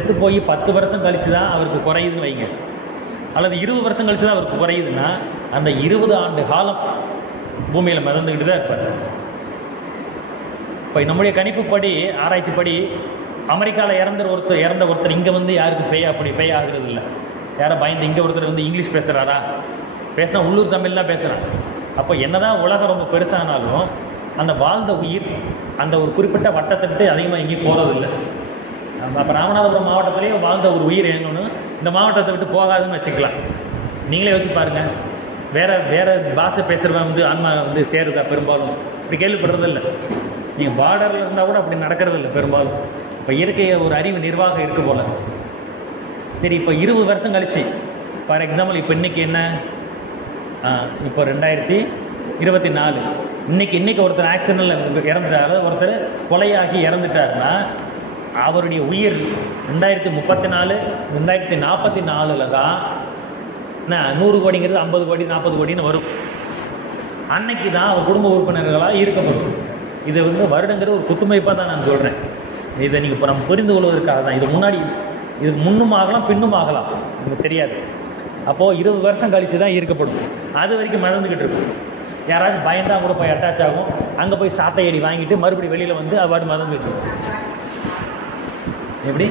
செத்து போய் 10 வருஷம் கழிச்சு தான் அவருக்கு குறையுதுன்னு வைங்க, அல்லது 20 வருஷம் கழிச்சு தான் அவருக்கு குறையுதுன்னா அந்த 20 ஆண்டு காலம் பூமியில் மிதந்துக்கிட்டு தான் இருப்பார். இப்போ நம்முடைய கணிப்புப்படி, ஆராய்ச்சிப்படி அமெரிக்காவில் இறந்த ஒருத்தர் இங்கே வந்து யாருக்கு பேய் ஆகுறது இல்லை. யாரை பயந்து இங்கே ஒருத்தர் வந்து இங்கிலீஷ் பேசுகிறாரா, பேசினா உள்ளூர் தமிழ் தான் பேசுகிறான். அப்போ என்னதான் உலகம் ரொம்ப பெருசானாலும் அந்த வாழ்ந்த உயிர் அந்த ஒரு குறிப்பிட்ட வட்டத்தை விட்டு அதிகமாக எங்கேயும் போகிறதில்லை. அப்போ ராமநாதபுரம் மாவட்டத்திலேயே வாழ்ந்த ஒரு உயிர் எங்கன்னு இந்த மாவட்டத்தை விட்டு போகாதுன்னு வச்சுக்கலாம். நீங்களே யோசிச்சு பாருங்கள், வேறு பாஷை பேசுகிறவன் வந்து ஆன்மா வந்து சேருதா? பெரும்பாலும் இப்படி கேள்விப்படுறதில்லை. நீங்கள் பார்டரில் இருந்தால் கூட அப்படி நடக்கிறதில்ல பெரும்பாலும். இப்போ இயற்கையை ஒரு அறிவு நிர்வாகம் இருக்குது போல். சரி, இப்போ 20 வருஷம் கழிச்சு, ஃபார் எக்ஸாம்பிள் இப்போ இன்றைக்கி என்ன, இப்போ 2024, இன்றைக்கி ஒருத்தர் ஆக்சிடெண்ட்டில் இறந்துட்டார், ஒருத்தர் கொலையாகி இறந்துட்டாருன்னா அவருடைய உயிர் 2034 2044 தான் 100 கோடிங்கிறது 50 கோடி 40 கோடின்னு வரும். அன்னைக்கு தான் அவர் குடும்ப உறுப்பினர்களாக இருக்கப்படும். இது வந்து வருடங்கிறது ஒரு குத்துமைப்பாக தான் நான் சொல்கிறேன். இதை நீங்கள் இப்போ நம்ம புரிந்து கொள்வதற்காக தான். இது முன்னும் ஆகலாம் பின்னும் ஆகலாம், நமக்கு தெரியாது. அப்போது 20 வருஷம் கழித்து தான் இருக்கப்படும். அது வரைக்கும் மறந்துக்கிட்டு இருக்கும். யாராச்சும் பயந்தால் கூட போய் அட்டாச் ஆகும், அங்கே போய் சாட்டை அடி வாங்கிட்டு மறுபடியும் வெளியில் வந்து அவார்டு மறந்துக்கிட்டு இருக்கும். எப்படி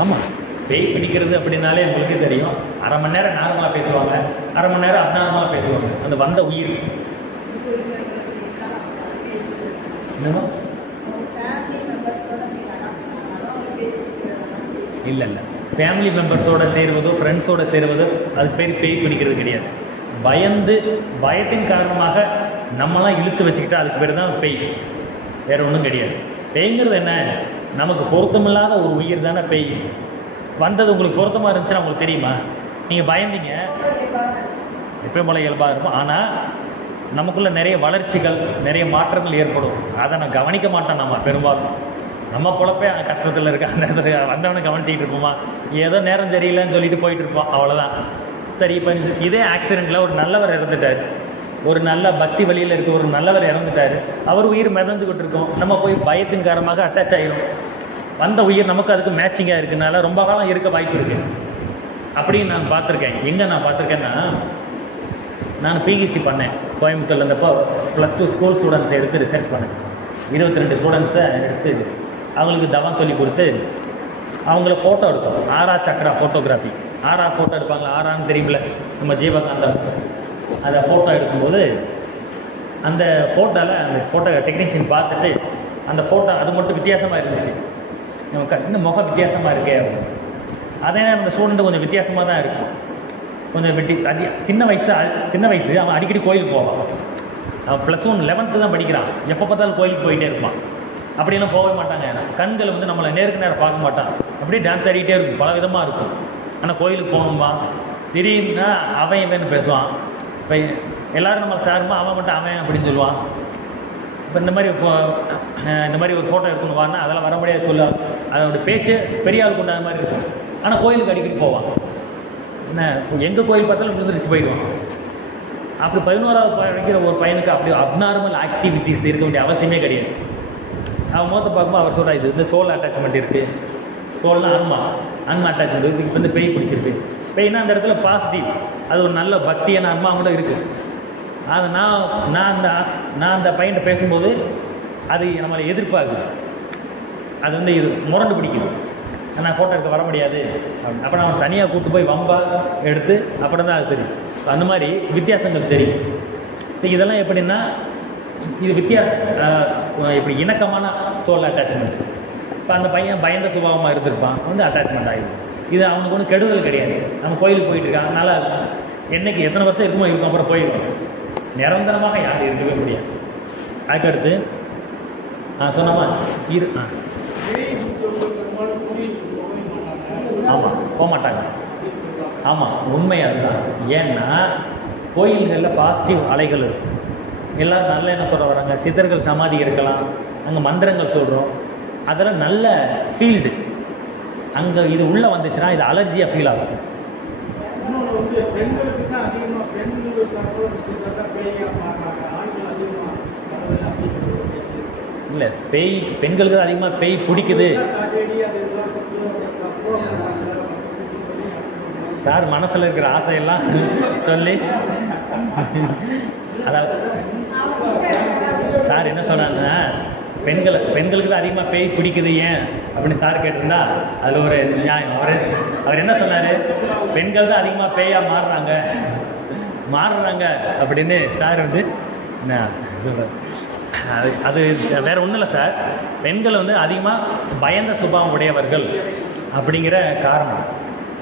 ஆமாம், பேய் பிடிக்கிறது அப்படின்னாலே உங்களுக்கே தெரியும். அரை மணி நேரம் நார்மலாக பேசுவாங்க, அரை மணி நேரம் அப்நார்மலாக பேசுவாங்க. அந்த வந்த உயிர் என்னமோ இல்லை ஃபேமிலி மெம்பர்ஸோடு சேருவதோ ஃப்ரெண்ட்ஸோடு சேருவதோ அது பேர் பேய் பிடிக்கிறது கிடையாது. பயத்தின் காரணமாக நம்மளாம் இழுத்து வச்சுக்கிட்டா அதுக்கு பேர் தான் பேய், வேறு ஒன்றும் கிடையாது. பேய்ங்கிறது என்ன, நமக்கு பொருத்தமில்லாத ஒரு உயிர் தானே பேய். வந்தது உங்களுக்கு பொருத்தமாக இருந்துச்சுன்னா உங்களுக்கு தெரியுமா? நீங்கள் பயந்தீங்க, எப்பயும் போல இயல்பாக இருக்கும். ஆனால் நமக்குள்ளே நிறைய வளர்ச்சிகள், நிறைய மாற்றங்கள் ஏற்படும். அதை நான் கவனிக்க மாட்டோம். நம்ம பெரும்பாலும் நம்ம பொழப்பே கஷ்டத்தில் இருக்க அந்த இடத்துல வந்தவனை கவனிச்சிக்கிட்டு இருப்போமா, ஏதோ நேரம் சரியில்லைன்னு சொல்லிட்டு போயிட்டு இருப்போம், அவ்வளோதான். சரி, இப்போ இதே ஆக்சிடெண்ட்டில் ஒரு நல்லவர் இறந்துட்டார், ஒரு நல்ல பக்தி வழியில் இருக்க ஒரு நல்லவர் இறந்துட்டார், அவர் உயிர் மிதந்துக்கிட்டு இருக்கோம். நம்ம போய் பயத்தின் காரணமாக அட்டாச் ஆகிடும். வந்த உயிர் நமக்கு அதுக்கு மேட்சிங்காக இருக்குனால ரொம்ப காலம் இருக்க வாய்ப்பு இருக்குது. அப்படின்னு நான் பார்த்துருக்கேன். எங்கே நான் பார்த்துருக்கேன்னா, நான் பிஹெச்டி பண்ணேன் கோயம்புத்தூரில். இருந்தப்போ +2 ஸ்கூல் ஸ்டூடெண்ட்ஸை எடுத்து ரிசர்ச் பண்ணேன். 22 ஸ்டூடெண்ட்ஸை எடுத்து அவங்களுக்கு தவம் சொல்லி கொடுத்து அவங்கள ஃபோட்டோ எடுத்தோம். ஆரா சக்ரா ஃபோட்டோகிராஃபி. ஆரா ஃபோட்டோ எடுப்பாங்க, ஆரான்னு தெரியுமில்ல, நம்ம ஜீவகாந்தம். அதை ஃபோட்டோ எடுக்கும்போது அந்த ஃபோட்டோ டெக்னீஷியன் பார்த்துட்டு அந்த ஃபோட்டோ அது மட்டும் வித்தியாசமாக இருந்துச்சு. நமக்கு இந்த முகம் வித்தியாசமாக இருக்கே அப்படின்னு. அதே நேரம் அந்த ஸ்டூடெண்ட்டு கொஞ்சம் வித்தியாசமாக தான் இருக்கும். கொஞ்சம் சின்ன வயசு அவன் அடிக்கடி கோயிலுக்கு போவான். அவன் +1 11th தான் படிக்கிறான். எப்போ பார்த்தாலும் கோயிலுக்கு போயிட்டே இருப்பான். அப்படியெல்லாம் போகவே மாட்டாங்க. கண்கள் வந்து நம்மளை நேருக்கு நேரம் பார்க்க மாட்டான். அப்படியே டான்ஸ் ஆடிக்கிட்டே இருக்கும், பல விதமாக இருக்கும். ஆனால் கோயிலுக்கு போகணுமா, திடீர்னா அவன் இவன்னு பேசுவான். இப்போ எல்லோரும் நம்ம சாருமா, அவன் மட்டும் அவன் அப்படின்னு சொல்லுவான். இப்போ இந்த மாதிரி ஒரு ஃபோட்டோ எடுக்கணும் வான்னா அதெல்லாம் வர முடியாது சொல்ல. அதோட பேச்சு பெரிய ஆள் கொண்டாத மாதிரி இருக்கும். ஆனால் கோயிலுக்கு அடிக்கடி போவான். என்ன, எங்கே கோயில் பார்த்தாலும் விழுந்துருச்சு போயிடுவான். அப்படி 11வது படிக்கிற ஒரு பையனுக்கு அப்படி அப்நார்மல் ஆக்டிவிட்டிஸ் இருக்க வேண்டிய அவசியமே கிடையாது. அவன் மொத்த பார்க்கும்போது அவர் சொல்கிறா, இது வந்து சோல் அட்டாச்மெண்ட் இருக்குது. சோல்னா ஆன்மா அட்டாச்மெண்ட் இருக்குது. இப்போ வந்து பேய் பிடிச்சிருக்கு. பேய்னா அந்த இடத்துல பாசிட்டிவ், அது ஒரு நல்ல பக்தியான ஆன்மா கூட இருக்குது. அதை நான் அந்த பையன்கிட்ட பேசும்போது அது நம்மளை எதிர்பார்க்குது. அது வந்து இது முரண்டு பிடிக்குது. நான் ஃபோட்டோ எடுக்க வர முடியாது அப்படின்னு. அப்புறம் அவன் தனியாக கூப்பிட்டு போய் வம்பா எடுத்து அப்புறம் தான் அது தெரியும். அந்த மாதிரி வித்தியாசங்கள் தெரியும். ஸோ இதெல்லாம் எப்படின்னா, இது இப்படி இணக்கமான சோல் அட்டாச்மெண்ட். இப்போ அந்த பையன் பயந்த சுபாவமாக இருந்திருப்பான், வந்து அட்டாச்மெண்ட் ஆகிடும். இது அவனுக்கு ஒன்றும் கெடுதல் கிடையாது. நம்ம கோயிலுக்கு போயிட்டு இருக்கான், நல்லா என்னைக்கு எத்தனை வருஷம் இருக்கும் அப்புறம் போயிடுவோம். நிரந்தரமாக யாரும் இருக்கவே முடியாது. அதுக்கடுத்து சொன்னமா ஆமாம், போக மாட்டாங்க. ஆமாம், உண்மை அதுதான். ஏன்னா கோயில்களில் பாசிட்டிவ் அலைகள் இருக்கும். எல்லோரும் நல்ல எண்ணத்தோடு வராங்க. சித்தர்கள் சமாதி இருக்கலாம், அங்கே மந்திரங்கள் சொல்கிறோம், அதெல்லாம் நல்ல ஃபீல்டு. அங்கே இது உள்ளே வந்துச்சுன்னா இது அலர்ஜியாக ஃபீல் ஆகும். இல்லை பேய் பெண்களுக்கு தான் அதிகமாக பேய் பிடிக்குது. சார் மனசில் இருக்கிற ஆசையெல்லாம் சொல்லி அதாவது சார் என்ன சொன்னாங்கன்னா பெண்களுக்கு தான் அதிகமாக பேய் பிடிக்குது ஏன் அப்படின்னு சார் கேட்டிருந்தா அதில் ஒரு நியாயம். அவர் என்ன சொன்னார், பெண்கள் தான் அதிகமாக பேயாக மாறுறாங்க அப்படின்னு சார் வந்து என்ன சொல்கிறார். அது வேறு ஒன்றும் இல்லை சார், பெண்கள் வந்து அதிகமாக பயந்த சுபாவம் உடையவர்கள் அப்படிங்கிற காரணம்.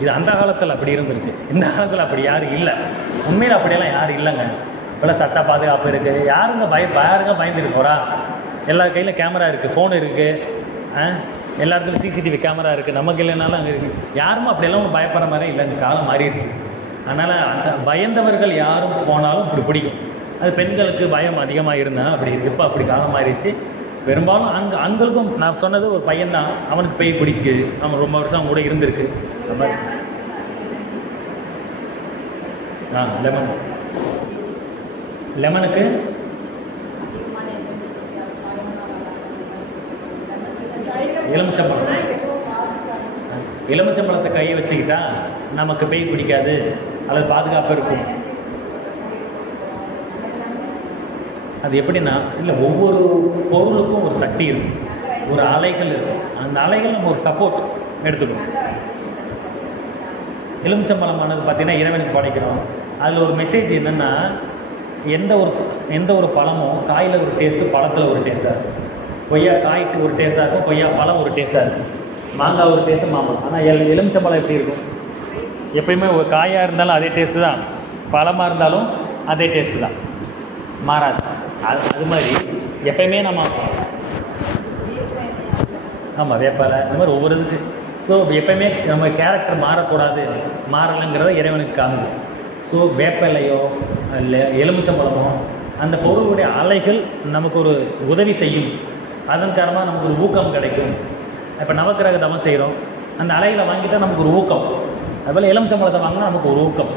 இது அந்த காலத்தில் அப்படி இருந்திருக்கு, இந்த காலத்தில் அப்படி யாரும் இல்லை. உண்மையில் அப்படியெல்லாம் யாரும் இல்லைங்க. இப்போல்லாம் சட்ட பாதுகாப்பு இருக்குது, யாருங்க பயந்துட்டு போகிறா? எல்லா கையில் கேமரா இருக்குது, ஃபோன் இருக்குது, எல்லா இடத்துலையும் சிசிடிவி கேமரா இருக்குது. நமக்கு இல்லைனாலும் அங்கே இருக்குது. யாரும் அப்படியெல்லாம் பயப்படுற மாதிரி இல்லை, இந்த காலம் மாறிடுச்சு. அதனால் அந்த பயந்தவர்கள் யாரும் போனாலும் இப்படி பிடிக்கும். அது பெண்களுக்கு பயம் அதிகமாக இருந்தால் அப்படி இருக்குது. இப்போ அப்படி காலம் மாறிடுச்சு. பெரும்பாலும் அங்களுக்கும் நான் சொன்னது ஒரு பையன்தான், அவனுக்கு பேய் பிடிக்கு, அவன் ரொம்ப வருஷம் அவங்க கூட இருந்திருக்கு. லெமனுக்கு எலுமிச்சம்பழத்தை கையை வச்சுக்கிட்டா நமக்கு பேய் பிடிக்காது அல்லது பாதுகாப்பு இருக்கும். அது எப்படின்னா, இல்லை ஒவ்வொரு பொருளுக்கும் ஒரு சக்தி இருக்கும், ஒரு அலைகள் இருக்கும். அந்த அலைகள் நம்ம ஒரு சப்போர்ட் எடுத்துக்கணும். எலுமிச்சம்பழமானது பார்த்திங்கன்னா இறைவனுக்கு படைக்கிறோம். அதில் ஒரு மெசேஜ் என்னென்னா, எந்த ஒரு பழமும் காயில் ஒரு டேஸ்ட்டு, பழத்தில் ஒரு டேஸ்ட்டாக இருக்கும். கொய்யா காய்க்கு ஒரு டேஸ்ட்டாக இருக்கும், கொய்யா பழம் ஒரு டேஸ்ட்டாக இருக்கும், மாங்காய் ஒரு டேஸ்ட்டு, மாம்பழம். ஆனால் எலுமிச்சம்பழம் எப்படி இருக்கும்? எப்பயுமே ஒரு காயாக இருந்தாலும் அதே டேஸ்ட்டு தான், பழமாக இருந்தாலும் அதே டேஸ்ட்டு தான், மாறாது. அது மாதிரி எப்பயுமே நம்ம ஆமாம் வேப்பலை இந்த மாதிரி ஒவ்வொரு இதுக்கு. ஸோ எப்பயுமே நம்ம கேரக்டர் மாறக்கூடாது, மாறலைங்கிறத இறைவனுக்கு காணுது. ஸோ வேப்பலையோ இல்லை எலுமிச்சம்பழமோ அந்த பொருளுடைய அலைகள் நமக்கு ஒரு உதவி செய்யும். அதன் காரணமாக நமக்கு ஒரு ஊக்கம் கிடைக்கும். இப்போ நவக்கிரக தவம் செய்கிறோம், அந்த அலைகளை வாங்கிட்டால் நமக்கு ஒரு ஊக்கம். அதுபோல் எலுமிச்சம்பழத்தை வாங்கினா நமக்கு ஒரு ஊக்கம்.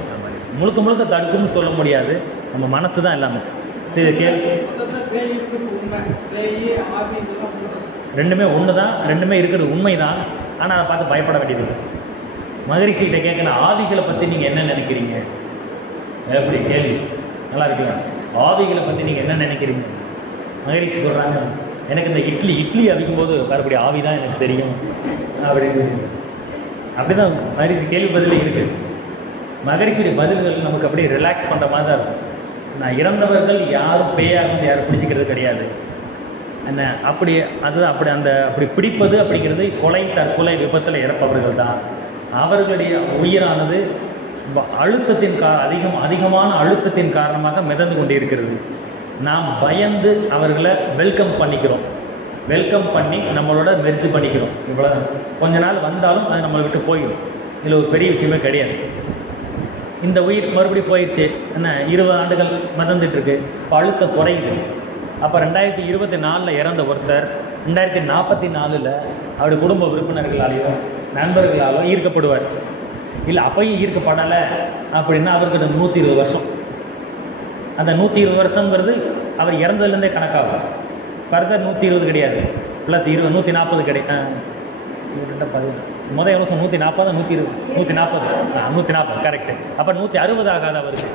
முழுக்க தடுக்கும்னு சொல்ல முடியாது, நம்ம மனசு தான் எல்லாமே. சரி, ரெண்டுமே ஒன்று தான், ரெண்டுமே இருக்கிறது உண்மை தான். ஆனால் அதை பார்த்து பயப்பட வேண்டியது. மகரிஷிகிட்ட கேட்கணும், ஆவிகளை பற்றி நீங்கள் என்ன நினைக்கிறீங்க? எப்படி கேள்வி நல்லா இருக்குல்ல? ஆவிகளை பற்றி நீங்கள் என்ன நினைக்கிறீங்க? மகரிஷி சொல்கிறாங்க, எனக்கு இந்த இட்லி அவிக்கும்போது வரக்கூடிய ஆவி தான் எனக்கு தெரியும் அப்படின்னு. அப்படி தான் மகரிஷி கேள்வி பதிலே இருக்குது. மகரிஷியுடைய பதில்கள் நமக்கு அப்படியே ரிலாக்ஸ் பண்ணுற மாதிரி தான் இருக்கும். நான் இறந்தவர்கள் யாரும் பேயாக வந்து யாரும் பிடிச்சிக்கிறது கிடையாது என்ன, அப்படி அதுதான் அப்படி பிடிப்பது அப்படிங்கிறது கொலை தற்கொலை விபத்தில் இறப்பவர்கள் தான். அவர்களுடைய உயிரானது அழுத்தத்தின் அதிகமான அழுத்தத்தின் காரணமாக மிதந்து கொண்டு இருக்கிறது. நாம் பயந்து அவர்களை வெல்கம் பண்ணிக்கிறோம், வெல்கம் பண்ணி நம்மளோட மெர்ஜ் பண்ணிக்கிறோம். இவ்வளோ கொஞ்ச நாள் வந்தாலும் அது நம்மளை விட்டு போயிடும். இதில் ஒரு பெரிய விஷயமே கிடையாது. இந்த உயிர் மறுபடியும் போயிடுச்சு என்ன, 20 ஆண்டுகள் மிதந்துட்டுருக்கு, இப்போ அழுத்தம் குறையுது. அப்போ 2024 இறந்த ஒருத்தர் 2044 அவருடைய குடும்ப உறுப்பினர்களாலேயோ நண்பர்களாலோ ஈர்க்கப்படுவார். இல்லை அப்பையும் ஈர்க்கப்படலை அப்படின்னா அவருக்கு அந்த 120 வருஷம். அந்த 120 வருஷங்கிறது அவர் இறந்ததுலேருந்தே கணக்காகும். ஃபர்தர் 120 கிடையாது, ப்ளஸ் 140 கிடையாது. முதல் வருஷம் 140, 140 கரெக்டு. அப்போ 160 ஆகாது அவருக்கு.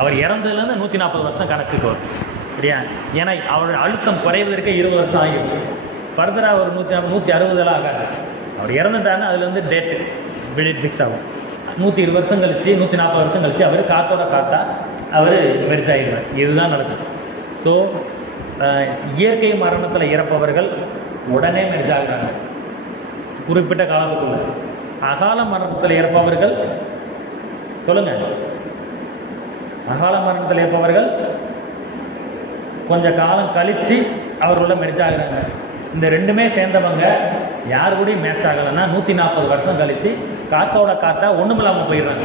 அவர் இறந்ததுலேருந்து 140 வருஷம் கணக்குக்கு வரும் சரியா? ஏன்னா அவருடைய அழுத்தம் குறைவதற்கு 20 வருஷம் ஆகிடும். ஃபர்தராக ஒரு 160 ஆகாது. அவர் இறந்துட்டாருன்னா அதுலேருந்து டேட் ஃபிக்ஸ் ஆகும். 120 வருஷம் கழிச்சு 140 வருஷம் கழிச்சு அவர் காத்தோட காத்தா அவர் மெர்ஜ் ஆகிடுவார். இதுதான் நடக்கும். ஸோ இயற்கை மரணத்தில் இறப்பவர்கள் உடனே மெர்ஜ் ஆகிறாங்க குறிப்பிட்ட காலத்துக்குள்ள. அகால மரணத்தில் இறப்பவர்கள் சொல்லுங்கள், அகால மரணத்தில் இறப்பவர்கள் கொஞ்சம் காலம் கழித்து அவருள்ள மெர்ஜ் ஆகிறாங்க. இந்த ரெண்டுமே சேர்ந்தவங்க யார் கூடயும் மேட்ச் ஆகலைன்னா 140 வருஷம் கழித்து காத்தோட காத்தா ஒன்றுமில்லாமல் போயிடுறாங்க.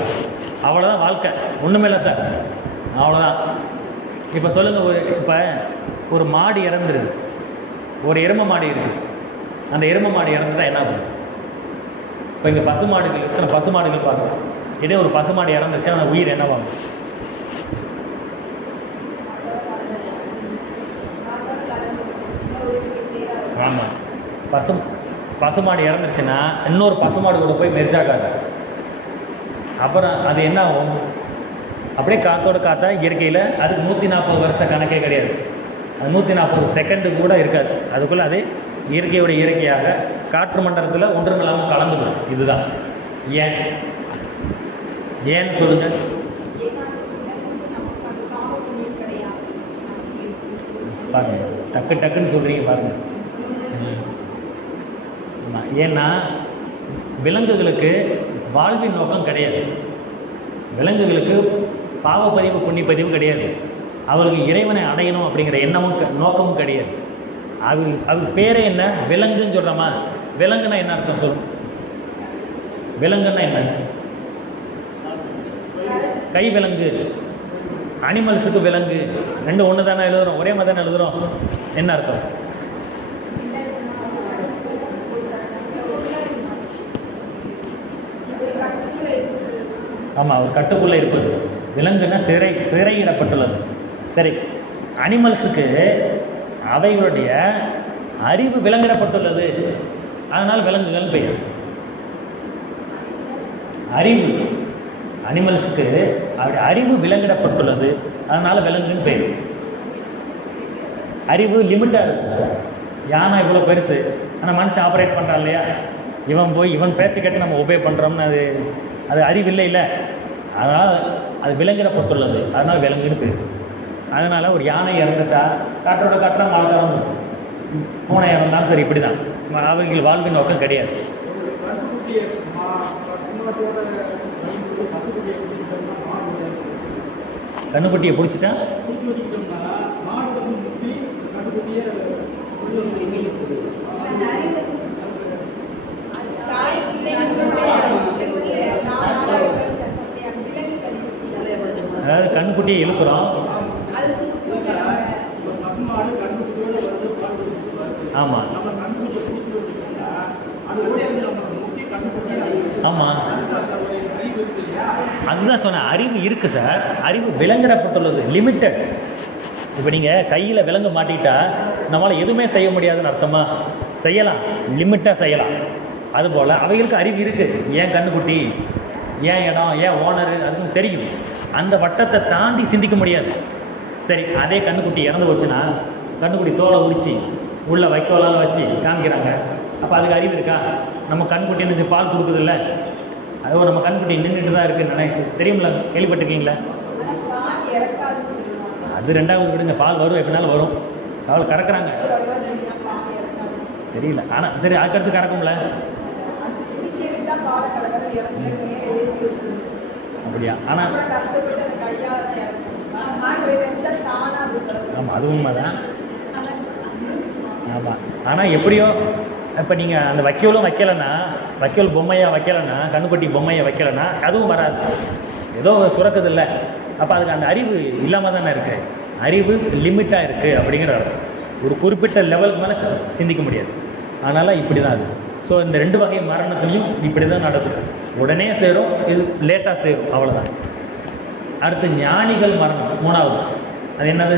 அவ்வளோதான் வாழ்க்கை, ஒன்றுமில்லை சார், அவ்வளோதான். இப்போ சொல்லுங்கள், இப்போ ஒரு மாடு இறந்துருது, ஒரு எருமை மாடு இருக்குது. அந்த எருமை மாடு இறந்துட்டால் என்ன ஆகும்? இப்போ இங்கே பசுமாடுகள் இத்தனை பசுமாடுகள் பார்க்குறோம். இதே ஒரு பசுமாடு இறந்துச்சுன்னா அந்த உயிர் என்னவாகும்? ஆமாம். பசுமாடு இறந்துருச்சுன்னா இன்னொரு பசுமாடு கூட போய் மெர்ஜாகாது. அப்புறம் அது என்ன ஆகும்? அப்படியே காற்றோட காற்றா இயற்கையில் அதுக்கு 140 வருஷ கணக்கே கிடையாது. அது 140 செகண்டு கூட இருக்காது. அதுக்குள்ளே அது இயற்கையோட இயற்கையாக காற்று மண்டலத்தில் ஒன்றுமில்லாமல் கலந்துடும். இதுதான் ஏன்னு சொல்லுங்கள். பாருங்க, டக்குன்னு சொல்கிறீங்க பாருங்க. ஏன்னா விலங்குகளுக்கு வாழ்வின் நோக்கம் கிடையாது. விலங்குகளுக்கு பாவப்பதிவு புண்ணியப்பதிவு கிடையாது. அவருக்கு இறைவனை அடையணும் அப்படிங்கிற எண்ணமும் நோக்கமும் கிடையாது. அது பேரே என்ன? விலங்குன்னு சொல்கிறோமா? விலங்குன்னா என்ன அர்த்தம் சொல்லு? விலங்குன்னா என்ன? கை விலங்கு. அனிமல்ஸுக்கு விலங்கு ரெண்டு ஒன்று தானே எழுதுகிறோம், ஒரே மாதிரி தானே எழுதுகிறோம். என்ன அர்த்தம்? ஆமாம், ஒரு கட்டுக்குள்ளே இருப்பது. விலங்குன்னா சிறையிடப்பட்டுள்ளது. சரி, அனிமல்ஸுக்கு அவைகளுடைய அறிவு விலங்கிடப்பட்டுள்ளது, அதனால் விலங்குகள் பெயர். அறிவு அனிமல்ஸுக்கு அவருடைய அறிவு விலங்கிடப்பட்டுள்ளது, அதனால் விலங்குன்னு பெயர். அறிவு லிமிட்டாக இருக்கும். யானை இவ்வளோ பெருசு, ஆனால் மனுஷன் ஆப்ரேட் பண்ணுறான் இல்லையா? இவன் பேச்சு கேட்டு நம்ம ஒபே பண்ணுறோம்னு அது அறிவு இல்லை. அதனால் அது விலங்கிடப்பட்டுள்ளது, அதனால் விலங்குன்னு பேர். அதனால் ஒரு யானை இறந்துட்டா காற்றோட காற்றா வாழ்க்கலாம், பூனை இறந்தாலும் சரி, இப்படி தான். அவர்கள் வாழ்வின் நோக்கம் கிடையாது. கண்ணுக்குட்டியை பிடிச்சிட்டா அதாவது கண்ணுக்குட்டியை இழுக்கிறோம். ஆமாம் ஆமாம், அதுதான் சொன்னேன். அறிவு இருக்குது சார். அறிவு விலங்கிடப்பட்டுள்ளது, லிமிட்டட். இப்போ நீங்கள் கையில் விலங்கு மாட்டிக்கிட்டா நம்மளால் எதுவுமே செய்ய முடியாதுன்னு அர்த்தமா? செய்யலாம், லிமிட்டாக செய்யலாம். அதுபோல் அவைகளுக்கு அறிவு இருக்குது. ஏன் கண்ணுக்குட்டி, ஏன் இடம், ஏன் ஓனரு, அதுக்கும் தெரியும். அந்த வட்டத்தை தாண்டி சிந்திக்க முடியாது. சரி, அதே கண்ணுக்குட்டி இறந்து போச்சுன்னா கண்ணுக்குட்டி தோலை உரிச்சு உள்ளே வைக்கோலால் வச்சு காமிக்கிறாங்க. அப்போ அதுக்கு அறிவு இருக்கா? நம்ம கண்ணுக்குட்டி நினச்சி பால் கொடுக்குதில்ல, அதோ நம்ம கண்ணுக்குட்டி நின்றுட்டு தான் இருக்குன்னு நினைக்கு தெரியுமில்ல, கேள்விப்பட்டிருக்கீங்களா? அது ரெண்டாவது விடுங்க, பால் வரும், எப்படினாலும் வரும். அவளை கறக்குறாங்க தெரியல, ஆனால் சரி, அதுக்கடுத்து கறக்கும்ல. அப்படியா? ஆனால் ஆமாம், அது உண்மைதான். ஆமாம், ஆனால் எப்படியோ இப்போ நீங்கள் அந்த வைக்கோலும் வைக்கலைன்னா, வைக்கோல் பொம்மையாக வைக்கலைன்னா, கண்ணுக்குட்டி பொம்மையை வைக்கலைன்னா அதுவும் வராது. ஏதோ சுரக்குது இல்லை. அப்போ அதுக்கு அந்த அறிவு இல்லாமல் தானே இருக்குது. அறிவு லிமிட்டாக இருக்குது அப்படிங்கிற அர்த்தம். ஒரு குறிப்பிட்ட லெவலுக்கு மேலே சிந்திக்க முடியாது. அதனால் இப்படி தான் அது. ஸோ இந்த ரெண்டு வகை மரணத்துலேயும் இப்படி தான் நடக்குது. உடனே சேரும், இது லேட்டாக சேரும், அவ்வளோதான். அடுத்து ஞானிகள் மரணம், மூணாவது. அது என்னது?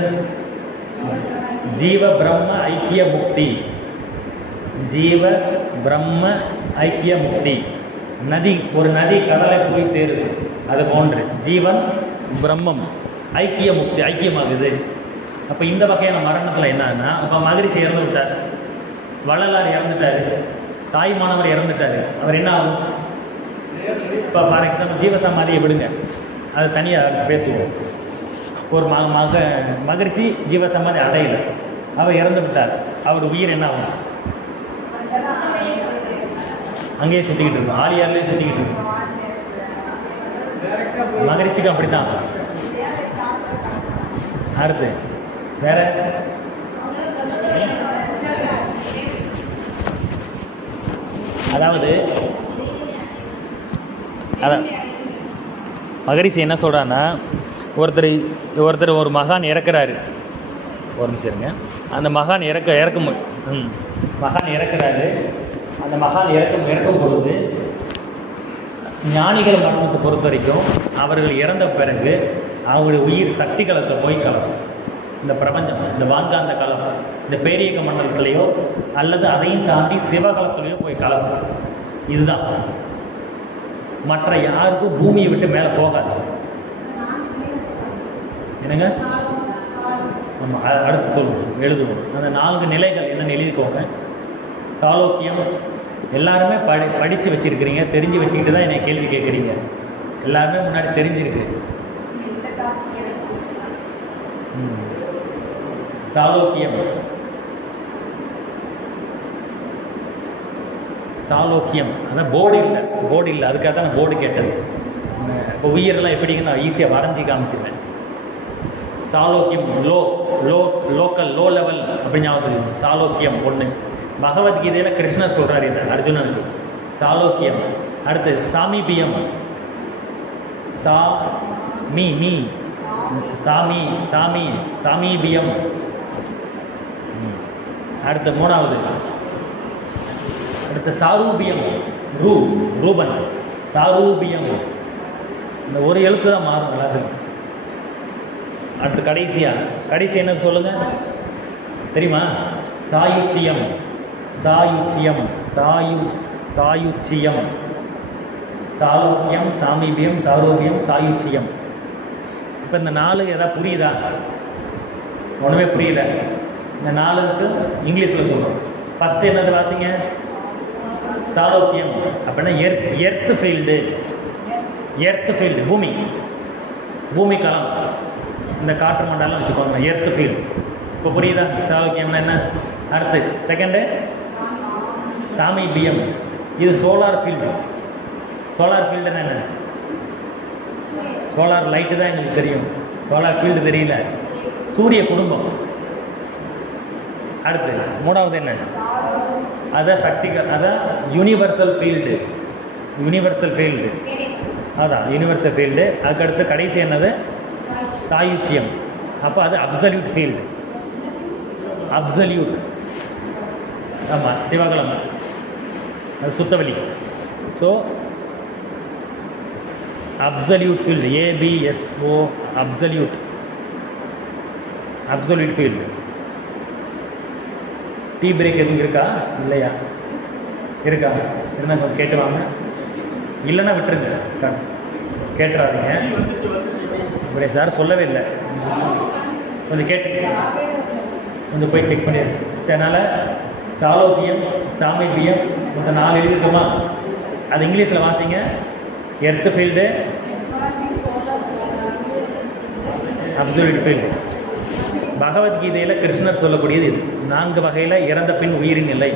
ஜீவ பிரம்ம ஐக்கிய முக்தி. ஜீவ பிரம்ம ஐக்கிய முக்தி. நதி, ஒரு நதி கடலை போய் சேருது, அது போன்று ஜீவன் பிரம்மம் ஐக்கிய முக்தி, ஐக்கியமாகுது. அப்போ இந்த வகையான மரணத்தில் என்னன்னா, இப்போ மகரிஷி இறந்து விட்டார், வள்ளலார் இறந்துட்டார், தாய்மானவர் இறந்துட்டார். அவர் என்ன ஆகும்? இப்போ ஃபார் எக்ஸாம்பிள் ஜீவசமாதியை விடுங்க, அது தனியாக பேசுவோம். ஒரு மகரிஷி ஜீவசமாதி அடையலை, அவர் இறந்து விட்டார். அவர் உயிர் என்ன ஆகும்? அங்கேயே சுற்றிக்கிட்டு இருக்கும், ஆலியார்லேயே சுற்றிக்கிட்டு இருக்கும். மகரிஷிக்கு அப்படித்தான். அடுத்து வேற அதாவது அதான் மகரிஷி என்ன சொல்கிறான்னா, ஒருத்தர் ஒரு மகான் இறக்குறாரு. ஒரு நிமிஷம் இருங்க. அந்த மகான் இறக்கும் மகான் இறக்குறாரு. அந்த மகான் இறக்கும் பொழுது ஞானிகள் மரணத்தை பொறுத்த வரைக்கும் அவர்கள் இறந்த பிறகு அவங்களுடைய உயிர் சக்தி களத்தை போய் கலக்கும். இந்த பிரபஞ்சம், இந்த வான்காந்த களம் இந்த பேரியக்க மண்டலத்திலேயோ அல்லது அதையும் தாண்டி சிவகலத்திலேயோ போய் கலக்கும். இதுதான், மற்ற யாருக்கும் பூமியை விட்டு மேலே போகாது. என்னங்க? ஆமாம், அடுத்து சொல்லுவோம், எழுதுவோம். அந்த 4 நிலைகள் என்னென்னு எழுதிக்கோங்க. சாலோக்கியம் எல்லாருமே படித்து வச்சுருக்கிறீங்க, தெரிஞ்சு வச்சுக்கிட்டு தான் என்னை கேள்வி கேட்குறீங்க. எல்லாருமே முன்னாடி தெரிஞ்சிருக்கு. சாலோக்கியம், சாலோக்கியம் அதான் போர்டு இல்லை, அதுக்காக தான் நான் போர்டு கேட்டது. இப்போ உயிரெல்லாம் எப்படின்னு நான் ஈஸியாக வரைஞ்சி காமிச்சிருவேன். சாலோக்கியம் லோக்கல் லோ லெவல் அப்படின்னு ஞாபகம். சாலோக்கியம் 1. பகவத்கீதையில் கிருஷ்ணர் சொல்கிறார் இது அர்ஜுனனுக்கு, சாலோக்கியம். அடுத்து சாமீபியம், சாமீபியம். அடுத்து 3வது, அடுத்து சாரூபியம், ரூபன், சாரூபியம். இந்த ஒரு எழுத்து தான் மாறும் எல்லாத்துக்கும். அடுத்து கடைசி என்னது சொல்லுங்க, தெரியுமா? சாயுச்சியம், சாலோக்கியம், சாமீபியம், சாரூபியம், சாயுச்சியம். இப்போ இந்த 4 எதாவது புரியுதா? ஒன்றுமே புரியல. இந்த 4க்கு இங்கிலீஷில் சொல்கிறோம். ஃபஸ்ட்டு என்னது வாசிங்க? சாலோக்கியம் அப்படின்னா எர்த்து ஃபீல்டு, பூமி களம், இந்த காற்று மண்டலம் வச்சுக்கோங்க, எர்த்து ஃபீல்டு. இப்போ புரியுதா சாலோக்கியம்னா என்ன? அடுத்து செகண்டு சாமீபியம், இது சோலார் ஃபீல்டு. சோலார் ஃபீல்டுன்னா என்ன? சோலார் லைட்டு தான் எங்களுக்கு தெரியும், சோலார் ஃபீல்டு தெரியல. சூரிய குடும்பம். அடுத்து 3வது என்ன? அதான் சக்திகள், அதான் யூனிவர்சல் ஃபீல்டு, அதான் யூனிவர்சல் ஃபீல்டு. அதுக்கடுத்து கடைசி என்னது? சாயுச்சியம். அப்போ அது அப்சல்யூட் ஃபீல்டு, அப்சல்யூட். ஆமாம், சிவகலம், அது சுத்தவெளி. So absolute field, ABSO, absolute field. Tea break எதுவும் இருக்கா? இல்லையா? இருக்கா? இருந்தால் கொஞ்சம் கேட்டு வாங்க, இல்லைன்னா விட்டுருங்க, கேட்டுறாதீங்க. இப்படி சார் சொல்லவே இல்லை, கொஞ்சம் கேட்டு கொஞ்சம் போய் செக் பண்ணிடுங்க. சரி, அதனால் சாலோக்கியம், சாமீபியம், இந்த 4 எழுதிருக்கோமா? அது இங்கிலீஷில் வாசிங்க. Earth field, absolute field. பகவத்கீதையில் கிருஷ்ணர் சொல்லக்கூடியது இது. 4 வகையில் இறந்த பின் உயிரின் நிலை.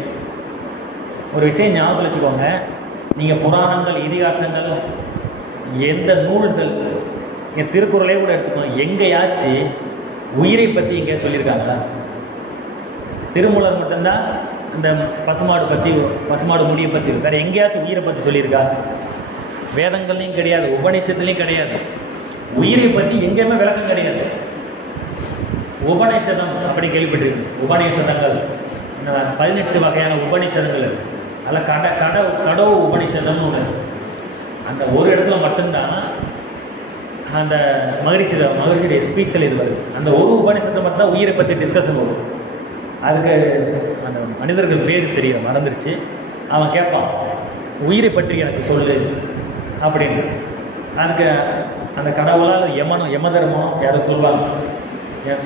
ஒரு விஷயம் ஞாபகம் வச்சுக்கோங்க, நீங்கள் புராணங்கள், இதிகாசங்கள், எந்த நூல்கள், என் திருக்குறளே கூட எடுத்துக்கோங்க, எங்கேயாச்சும் உயிரை பற்றி எங்கே சொல்லியிருக்காங்களா? திருமூலர் மட்டும்தான் இந்த பசுமாடு முடியை பற்றி, வேறு எங்கேயாச்சும் உயிரை பற்றி சொல்லியிருக்கா? வேதங்கள்லையும் கிடையாது, உபநிஷத்துலையும் கிடையாது. உயிரை பற்றி எங்கேயுமே விளக்கம் கிடையாது. உபநிஷதம் அப்படி கேள்விப்பட்டிருக்கு. உபநிஷதங்கள் 18 வகையான உபநிஷதங்கள் இருக்குது. அதில் கடவு உபநிஷதம்னு ஒன்று. அந்த ஒரு இடத்துல மட்டும்தான் அந்த மகரிஷியுடைய ஸ்பீச்சில் இது வருது. அந்த ஒரு உபநிஷத்தை மட்டும் தான் உயிரை பற்றி டிஸ்கஷன் வரும். அதுக்கு அந்த மனிதர்கள் பேர் தெரியும், மறந்துருச்சு. அவன் கேட்பான், உயிரை பற்றி எனக்கு சொல்லு அப்படின்னு. அதுக்கு அந்த கடவுளால் யமதர்மம் யாரும் சொல்லுவாங்க,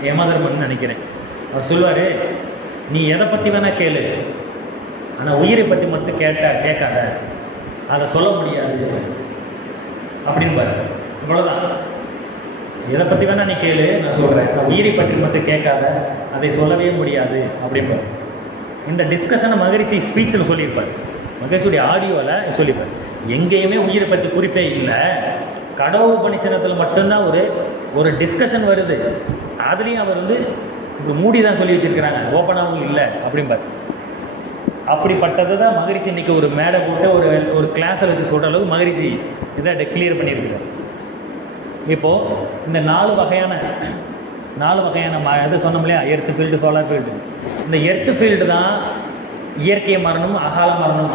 யமதர்மன்னு நினைக்கிறேன். அவர் சொல்லுவார், நீ எதை பற்றி வேணால் கேளு, ஆனால் உயிரை பற்றி மட்டும் கேட்காத, அதை சொல்ல முடியாது அப்படின்னு பாரு. இவ்வளோதான். எதை பற்றி வேணால் நீ கேளு, நான் சொல்கிறேன், நான் உயிரை பற்றி மட்டும் கேட்காத, அதை சொல்லவே முடியாது அப்படின்பார். இந்த டிஸ்கஷனை மகரிஷி ஸ்பீச்சில் சொல்லியிருப்பார், மகரிஷியுடைய ஆடியோவில் சொல்லியிருப்பார். எங்கேயுமே உயிரை பற்றி குறிப்பே இல்லை, கடவுள் உபநிஷதத்தில் மட்டும்தான் ஒரு டிஸ்கஷன் வருது. அதுலேயும் அவர் மூடி தான் சொல்லி வச்சுருக்கிறாங்க, ஓப்பனாகவும் இல்லை அப்படிம்பார். அப்படிப்பட்டது தான் மகரிஷி இன்றைக்கி ஒரு மேடை போட்டு ஒரு கிளாஸை வச்சு சொல்கிற அளவுக்கு மகரிஷி இதை கிளியர் பண்ணியிருக்கிறார். இப்போது இந்த 4 வகையான இது சொன்னோம் இல்லையா, எர்த்து ஃபீல்டு, சோலார் ஃபீல்டு. இந்த எர்த்து ஃபீல்டு தான் இயற்கை மரணம், அகால மரணம்.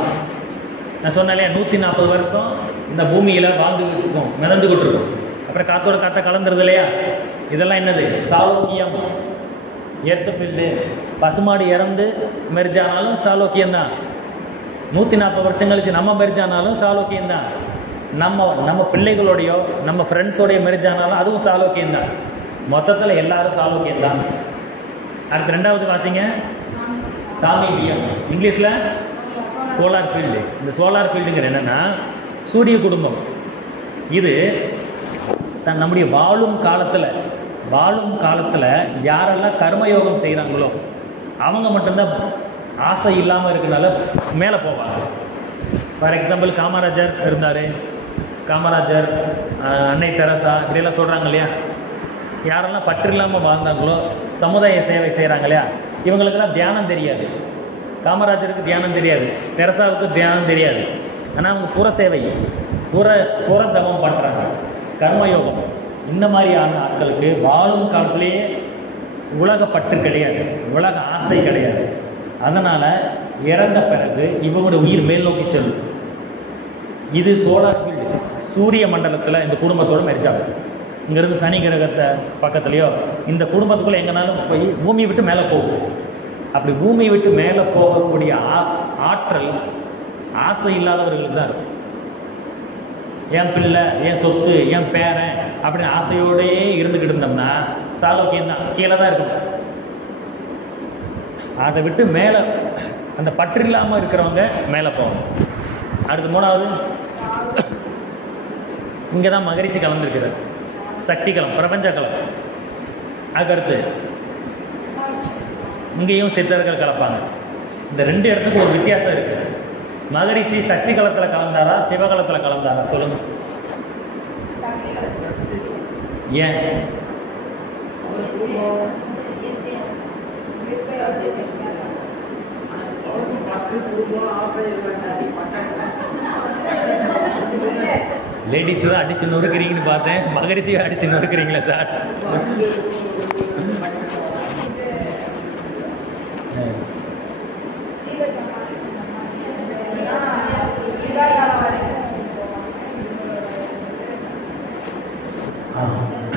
நான் சொன்னேன் இல்லையா, 140 வருஷம் இந்த பூமியில் வாழ்ந்துக்கிட்டு இருக்கோம், மிதந்துக்கிட்டு இருக்கோம். அப்புறம் காற்றோட காற்றை கலந்துருது இல்லையா, இதெல்லாம் என்னது? சாலோக்கியம். Earth field. பசுமாடு இறந்து மெர்ஜானாலும் சாலோக்கியம்தான். 140 வருஷம் கழிச்சு நம்ம மெர்ஜானாலும் சாலோக்கியம்தான். நம்ம பிள்ளைகளோடையோ நம்ம ஃப்ரெண்ட்ஸோடைய மெர்ஜானாலும் அதுவும் சாலோக்கியம்தான். மொத்தத்தில் எல்லாரும் சாலோக்கியம்தான். அடுத்து 2வது வாசிங்க. சாமீபியம், இங்கிலீஷில் சோலார் ஃபீல்டு. இந்த சோலார் ஃபீல்டுங்கிற என்னென்னா சூரிய குடும்பம். இது நம்முடைய வாழும் காலத்தில் யாரெல்லாம் கர்மயோகம் செய்கிறாங்களோ அவங்க மட்டும்தான் ஆசை இல்லாமல் இருக்கிறனால மேலே போவாங்க. ஃபார் எக்ஸாம்பிள் காமராஜர் இருந்தார். காமராஜர், அன்னை தெரசா இப்படியெல்லாம் சொல்கிறாங்க இல்லையா. யாரெல்லாம் பற்று இல்லாமல் வாழ்ந்தாங்களோ, சமுதாய சேவை செய்கிறாங்க இல்லையா, இவங்களுக்கெல்லாம் தியானம் தெரியாது. காமராஜருக்கு தியானம் தெரியாது, தெரசாவுக்கு தியானம் தெரியாது. ஆனால் அவங்க புற சேவை, புற தவம் பண்ணுறாங்க, கர்மயோகம். இந்த மாதிரியான ஆட்களுக்கு வாழும் காலத்திலேயே உலக பற்று கிடையாது, உலக ஆசை கிடையாது. அதனால் இறந்த பிறகு இவங்களுடைய உயிர் மேல் நோக்கி செல்லும். இது சோலார் ஃபீல்டு. சூரிய மண்டலத்தில் இந்த குடும்பத்தோடு மெரிச்சாங்க. இங்கேருந்து சனி கிரகத்தை பக்கத்துலேயோ இந்த குடும்பத்துக்குள்ளே எங்கேனாலும் போய் பூமியை விட்டு மேலே போகும். அப்படி பூமியை விட்டு மேலே போகக்கூடிய ஆற்றல் ஆசை இல்லாதவர்களுக்கு தான் இருக்கும். என் பிள்ளை, என் சொத்து, என் பேரன் அப்படின்னு ஆசையோடையே இருந்துக்கிட்டு இருந்தோம்னா சாலோக்கியம் தான், கீழே தான் இருக்கும். அதை விட்டு மேலே அந்த பற்று இல்லாமல் இருக்கிறவங்க மேலே போகணும். அடுத்து 3வது, இங்கே தான் மகரிஷி கலந்துருக்கிறார். சக்தி களம், பிரபஞ்ச களம். அதுக்கடுத்து இங்கேயும் சித்தர்கள் கலப்பாங்க. இந்த 2 இடத்துக்கு ஒரு வித்தியாசம் இருக்குது. மகரிஷி சக்தி களத்தில் கலந்தாரா, சிவகலத்தில் கலந்தாரா? சொல்லுங்க. ஏன்? லேடிஸ் தான் அடிச்சு நொறுக்கிறீங்கன்னு பார்த்தேன், மகரிஷியை அடிச்சு நொறுக்கிறீங்களா சார்?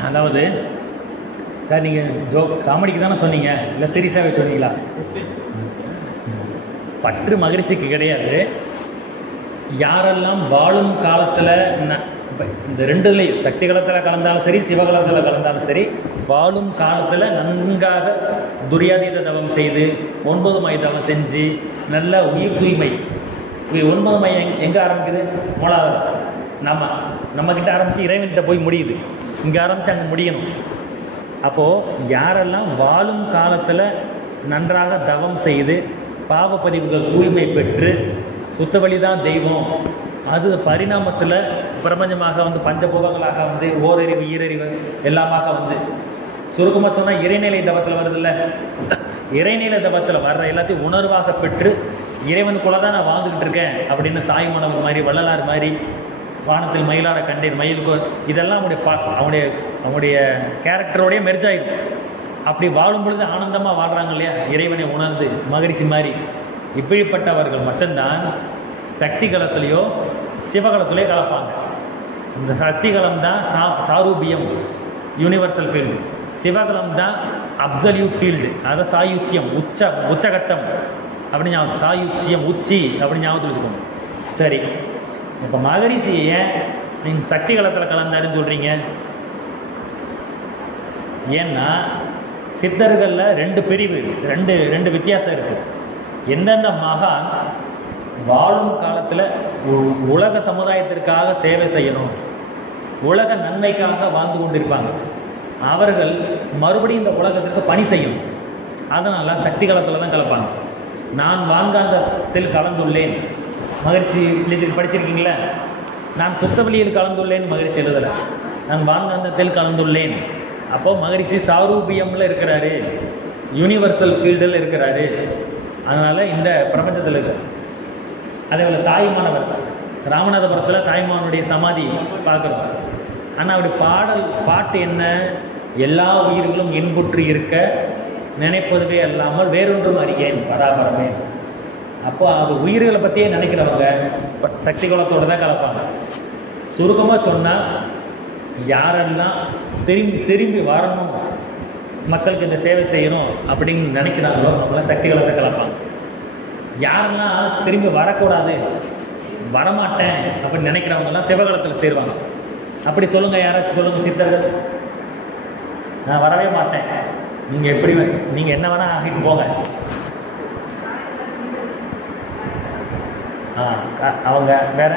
அதாவது சார் நீங்கள் காமெடிக்கு தானே சொன்னீங்க, இல்லை சீரியஸாகவே சொன்னீங்களா? பற்று மகரிஷிக்கு கிடையாது. யாரெல்லாம் வாழும் காலத்தில் இந்த 2லையும் சக்தி களத்தில் கலந்தாலும் சரி, சிவகலத்தில் கலந்தாலும் சரி, வாழும் காலத்தில் நன்காக துரியாதீத தவம் செய்து 9 மை தவம் செஞ்சு நல்ல உயிர் தூய்மை. 9 மை எங்கே ஆரம்பிக்குது? மூலாதாரம். நம்மக்கிட்ட ஆரம்பித்து இறைவன்கிட்ட போய் முடியுது. இங்கே ஆரம்பித்து அங்கே முடியணும். அப்போது யாரெல்லாம் வாழும் காலத்தில் நன்றாக தவம் செய்து பாவப்பதிவுகள் தூய்மை பெற்று சுத்த வழிதான் தெய்வம், அது பரிணாமத்தில் பிரபஞ்சமாக பஞ்சபூதங்களாக ஓரறிவு ஈரறிவு எல்லாமாக சுருக்கமாக சொன்னால் இறைநிலை தவத்தில் வருதில்ல, இறைநிலை தவத்தில் வர்ற எல்லாத்தையும் உணர்வாக பெற்று இறைவனுக்குள்ளே தான் நான் வாழ்ந்துக்கிட்டு இருக்கேன் அப்படின்னு தாய்மணவர் மாதிரி, வள்ளலார் மாதிரி, வானத்தில் மயிலாட கண்டேன் மயிலுக்கு, இதெல்லாம் அவனுடைய கேரக்டரோடைய மெர்ஜாயிடும். அப்படி வாழும் பொழுது ஆனந்தமாக வாழ்கிறாங்க இல்லையா, இறைவனை உணர்ந்து மகரிஷி மாதிரி. இப்படிப்பட்டவர்கள் மட்டும்தான் சக்தி களத்துலேயோ சிவகலத்திலேயோ கலப்பாங்க. இந்த சக்தி களம் தான் சாரூபியம், யூனிவர்சல் ஃபீல்டு. சிவகலம் தான் அப்சல்யூட் ஃபீல்டு, அதை சாயுச்சியம், உச்சகட்டம் அப்படின்னு ஞாபகம், சாயுச்சியம் உச்சி அப்படின்னு ஞாபகத்தில் வச்சுக்கோங்க. சரி, இப்போ மகரிஷி ஏன் நீங்கள் சக்தி களத்தில் கலந்தாருன்னு சொல்கிறீங்க? ஏன்னா சித்தர்களில் 2 பிரிவு, 2 வித்தியாசம் இருக்குது. எந்தெந்த மகான் வாழும் காலத்தில் உலக சமுதாயத்திற்காக சேவை செய்யணும், உலக நன்மைக்காக வாழ்ந்து கொண்டிருப்பாங்க, அவர்கள் மறுபடியும் இந்த உலகத்திற்கு பணி செய்யணும். அதனால் சக்தி களத்தில் தான் கலப்பாங்க. நான் வான்காந்தத்தில் கலந்துள்ளேன், மகரிஷி படிச்சிருக்கீங்களா? நான் சுத்த வழியில் கலந்துள்ளேன், மகரிஷி எழுதலை, நான் வான்காந்தத்தில் கலந்துள்ளேன். அப்போது மகரிஷி சாரூபியமில் இருக்கிறாரு, யூனிவர்சல் ஃபீல்டில் இருக்கிறாரு. அதனால் இந்த பிரபஞ்சத்தில் இருக்கு. அதே போல் தாய்மானவர் ராமநாதபுரத்தில் தாய்மானுடைய சமாதி பார்க்குறோம். ஆனால் அவருடைய பாட்டு என்ன? எல்லா உயிர்களும் இன்புற்று இருக்க நினைப்பதுவே அல்லாமல் வேறொன்றும் அறியேன் பராபரமே. அப்போ அது உயிர்களை பற்றியே நினைக்கிறவங்க சக்தி குலத்தோடு தான் கலப்பாங்க. சுருக்கமாக சொன்னால் யாரெல்லாம் திரும்பி வரணும், மக்களுக்கு இந்த சேவை செய்யணும் அப்படின்னு நினைக்கிறாங்களோ அவங்களாம் சக்தி களத்தை கலப்பாங்க. யாரெல்லாம் திரும்பி வரக்கூடாது, வரமாட்டேன் அப்படின்னு நினைக்கிறவங்கலாம் சிவகலத்தில் சேருவாங்க. அப்படி சொல்லுங்கள், யாராச்சும் சொல்லுங்கள் சித்தர்கள். நான் வரவே மாட்டேன், நீங்கள் எப்படி நீங்கள் என்ன வேணால் ஆகிட்டு போங்க. அவங்க வேற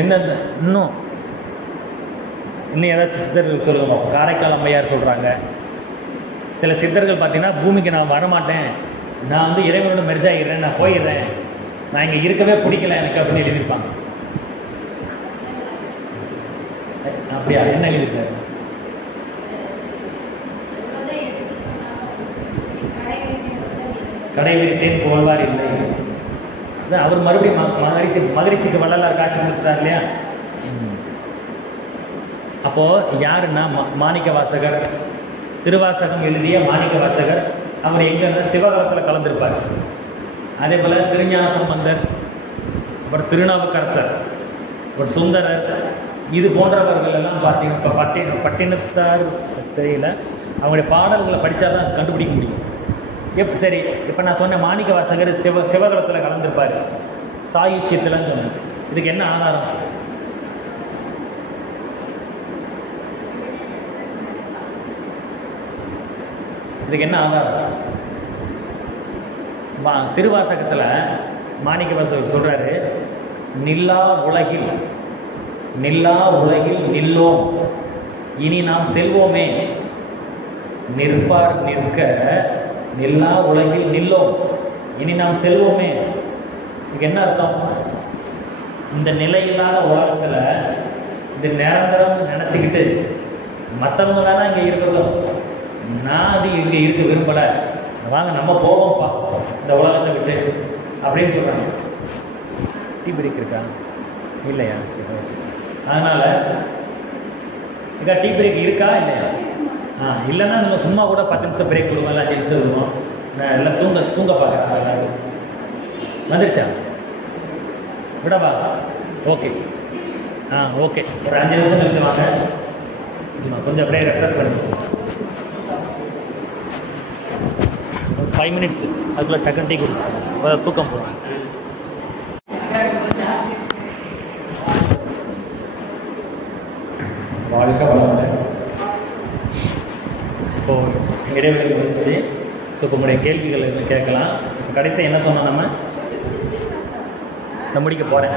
என்ன இன்னும் ஏதாச்சும் சித்தர்கள் சொல்லுங்க. காரைக்கால் அம்மையார் சொல்கிறாங்க. சில சித்தர்கள் பார்த்தீங்கன்னா பூமிக்கு நான் வரமாட்டேன், நான் வந்து இறைவனோட மெர்ஜ் ஆகிடுறேன், நான் போயிடுறேன், நான் இங்கே இருக்கவே பிடிக்கல எனக்கு அப்படின்னு எழுதியிருப்பாங்க. அப்படியா? என்ன எழுதியிருக்காரு? கடை விரித்தேன் போல்வார் இல்லை. அவர் மறுபடியும் மகரிஷிக்கு வள்ளலார் காட்சி கொடுத்துட்டார் இல்லையா? அப்போது யாருன்னா மாணிக்க வாசகர், திருவாசகம் எழுதிய மாணிக்க வாசகர், அவர் எங்கே இருந்தால் சிவகலத்தில் கலந்துருப்பார். அதே போல் திருஞான சம்பந்தர், அப்புறம் திருநாவுக்கரசர், அப்புறம் சுந்தரர், இது போன்றவர்கள் எல்லாம் பார்த்தீங்கன்னா இப்போ பட்டினத்தார் தெரியல, அவங்களுடைய பாடல்களை படித்தா தான் கண்டுபிடிக்க முடியும். சரி, இப்போ நான் சொன்ன மாணிக்க வாசகர் சிவகலத்தில் கலந்துருப்பார், சாயுச்சியத்தில்னு சொன்னேன். இதுக்கு என்ன ஆதாரம்? இதுக்கு என்ன ஆதாரம்? திருவாசகத்தில் மாணிக்க வாசகர் சொல்கிறாரு, நில்லா உலகில் நில்லோம், இனி நாம் செல்வோமே. நிற்பார் நிற்க நில்லா உலகில் நில்லோம், இனி நாம் செல்வோமே. இதுக்கு என்ன அர்த்தம்? இந்த நிலையில்லாத உலகத்தில் இந்த நிரந்தரம் நினச்சிக்கிட்டு மற்றவங்க தானே இங்கே இருக்கிறதும், நான் அது இங்கே இருக்க விரும்பலை, வாங்க நம்ம போவோம்ப்பா இந்த உலகத்தை விட்டு அப்படின்னு சொல்கிறாங்க. டீ பிரேக் இருக்கா? இல்லையா? சரி, அதனால் இருக்கா? டீ பிரேக் இருக்கா இல்லையா? இல்லைன்னா நம்ம சும்மா கூட 10 நிமிஷம் பிரேக் விடுவோம், இல்லை 5 நிமிஷம் விடுவோம். நான் எல்லாம் தூங்க பார்க்குறேன். எல்லாரும் வந்துருச்சா? விடவா? ஓகே, ஓகே, ஒரு 5 நிமிஷம் கழிச்சு வாங்க. கொஞ்சம் அப்படியே ரெஃப்ரெஷ் பண்ணி 5 மினிட்ஸ், அதுக்குள்ளே டக்குன்னு டீ குடிச்சு தூக்கம் போகிறேன். வாழ்க வளமுடன். இப்போது இடைவெளி வந்துச்சு. ஸோ இப்போ உங்களுடைய கேள்விகள் எதுவும் கேட்கலாம். இப்போ கடைசி என்ன சொன்னோம், நான் முடிக்க போகிறேன்.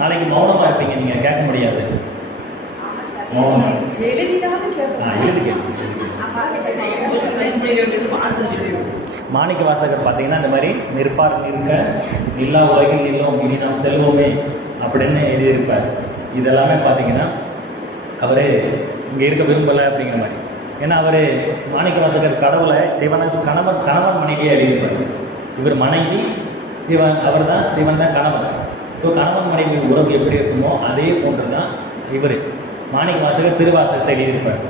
நாளைக்கு மௌனமாக இருப்பீங்க, நீங்கள் கேட்க முடியாது. மௌனம் மாணிக்க வாசகர் பார்த்தீங்கன்னா இந்த மாதிரி நிற்பார் நிற்க நில்லா உலகில் நில்லோம், இனி நாம் செல்வோமே அப்படின்னு எழுதியிருப்பார். இதெல்லாமே பார்த்தீங்கன்னா அவர் இங்கே இருக்க விரும்பலை அப்படிங்கிற மாதிரி. ஏன்னா அவர் மாணிக்க வாசகர் கடவுளை சிவனுக்கு கணவன் மனைவியாக எழுதியிருப்பார். இவர் மனைவி, சிவன், அவர் தான் சிவன் தான் கணவன். ஸோ கணவன் மனைவி உறவு எப்படி இருக்குமோ அதே போன்று தான் இவர் மாணிக்க வாசகர் திருவாசகத்தை எழுதியிருப்பார்.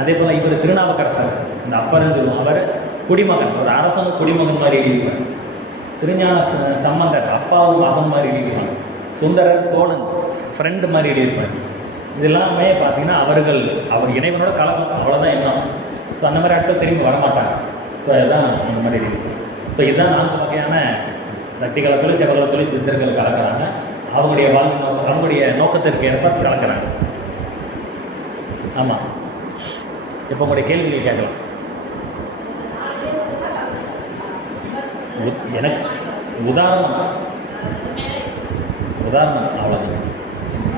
அதே போல் இவர் திருநாவுக்கரசர், இந்த அப்பர்னு சொல்லுவோம், அவர் குடிமகன், ஒரு அரசன் குடிமகன் மாதிரி எழுதியிருப்பார். திருஞான சம்பந்தர் அப்பாவும் மகன் மாதிரி எழுதியிருப்பாங்க. சுந்தரர் தோழன் ஃப்ரெண்டு மாதிரி எழுதியிருப்பார். இதெல்லாமே பார்த்தீங்கன்னா அவர் இறைவனோட கலகம், அவ்வளோதான் எண்ணம். ஸோ அந்த மாதிரி ஆட்கள் திரும்பி வரமாட்டாங்க. ஸோ அதுதான் அந்த மாதிரி எழுதியிருப்பாங்க. ஸோ இதுதான் 4 வகையான சக்தி கலத்தில் சிவகலத்தில் சித்தர்கள் கலக்கிறாங்க. அவங்களுடைய அவங்களுடைய நோக்கத்திற்கு ஏற்ப கலக்கிறாங்க. ஆமாம், இப்போ உங்களுடைய கேள்விகள் கேட்கலாம். எனக்கு உதாரணம் அவ்வளோதான்,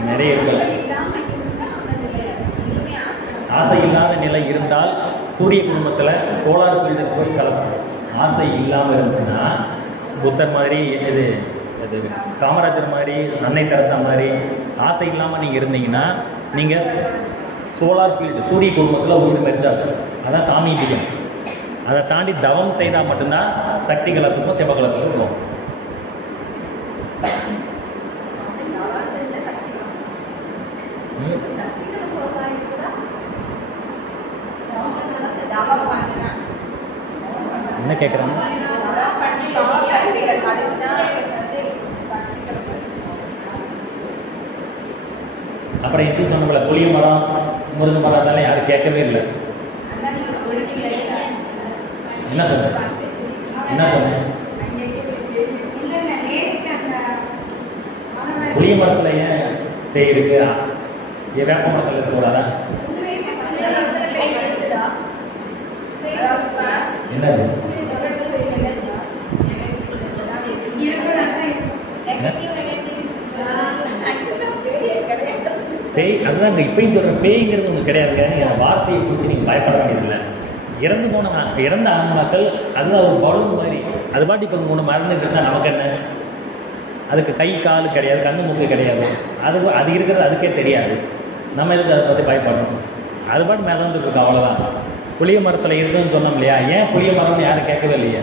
நிறைய இருக்கல. ஆசை இல்லாத நிலை இருந்தால் சூரிய குடும்பத்தில் சோலார் ஃபீல்டுக்கு போய் கலக்கும். ஆசை இல்லாமல் இருந்துச்சுன்னா புத்தர் மாதிரி, இது காமராஜர் மாதிரி, அன்னை தெரசா மாதிரி ஆசை இல்லாமல் நீங்கள் இருந்தீங்கன்னா நீங்கள் சோலார் ஃபீல்டு சூரிய குடும்பத்தில் வீடு மெரிச்சாது. அதான் சாமி பிடிக்கும். அதை தாண்டி தவம் செய்தால் மட்டும்தான் சக்தி கலத்துக்கும் சிவகலத்துக்கும் இருக்கும். என்ன கேட்குறாங்க? அப்புறம் எப்படி சொன்னோம்ல, புளிய மரம் முருங்கை மரம் அதெல்லாம் யாரும் கேட்கவே இல்லை. என்ன சொன்னேன் என்ன சொன்னேன்? புளிய மரத்தில் ஏன் பேய் இருக்கு? வேப்ப மரத்தில் இருக்கக்கூடாதா? என்னது பேய்? அதுதான் இந்த இப்பயும் சொல்கிற பேய்ங்கிறது உங்களுக்கு கிடையாதுங்க. நீங்கள் வார்த்தையை குறித்து நீங்கள் பயப்பட வேண்டியதில்லை. இறந்த ஆன்மாக்கள் அதுதான் ஒரு பலூன் மாதிரி, அது பாட்டு இப்போ ஒன்று மறந்துட்டு இருந்தால் நமக்கு என்ன? அதுக்கு கை கால் கிடையாது, கண்ணு மூக்கு கிடையாது, அது இருக்கிறது அதுக்கே தெரியாது. நம்ம எதுக்கு அதை பற்றி பயப்படணும்? அது பாட்டு மிதந்துட்டு இருக்கோம், அவ்வளோதான். புளிய மரத்தில் இருக்குன்னு சொன்னோம் இல்லையா? ஏன் புளிய மரம்னு யாரும் கேட்கவே இல்லையா?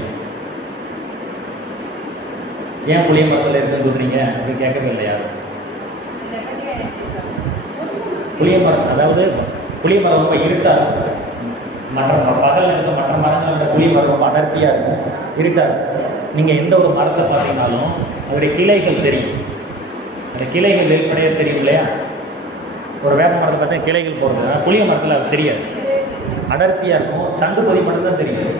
ஏன் புளிய மரத்தில் இருக்குன்னு சொல்கிறீங்க அப்படின்னு கேட்கவே இல்லையா? புளிய மரம், அதாவது புளிய மரம் ரொம்ப இருட்டாக இருக்கும். மற்ற பகலில் இருக்க மற்ற மரங்களோட புளிய மரம் ரொம்ப அடர்த்தியாக இருக்கும், இருட்டாக இருக்கும். நீங்கள் எந்த ஒரு மரத்தை பார்த்தீங்கன்னாலும் அதோடைய கிளைகள் தெரியும். அந்த கிளைகள் வெளிப்படையாக தெரியும் இல்லையா? ஒரு வேப்ப மரத்தை பார்த்தா கிளைகள் போடுறது, ஆனால் புளிய மரத்தில் அது தெரியாது, அடர்த்தியாக இருக்கும். தண்டு பொதி மட்டும்தான் தெரியும்,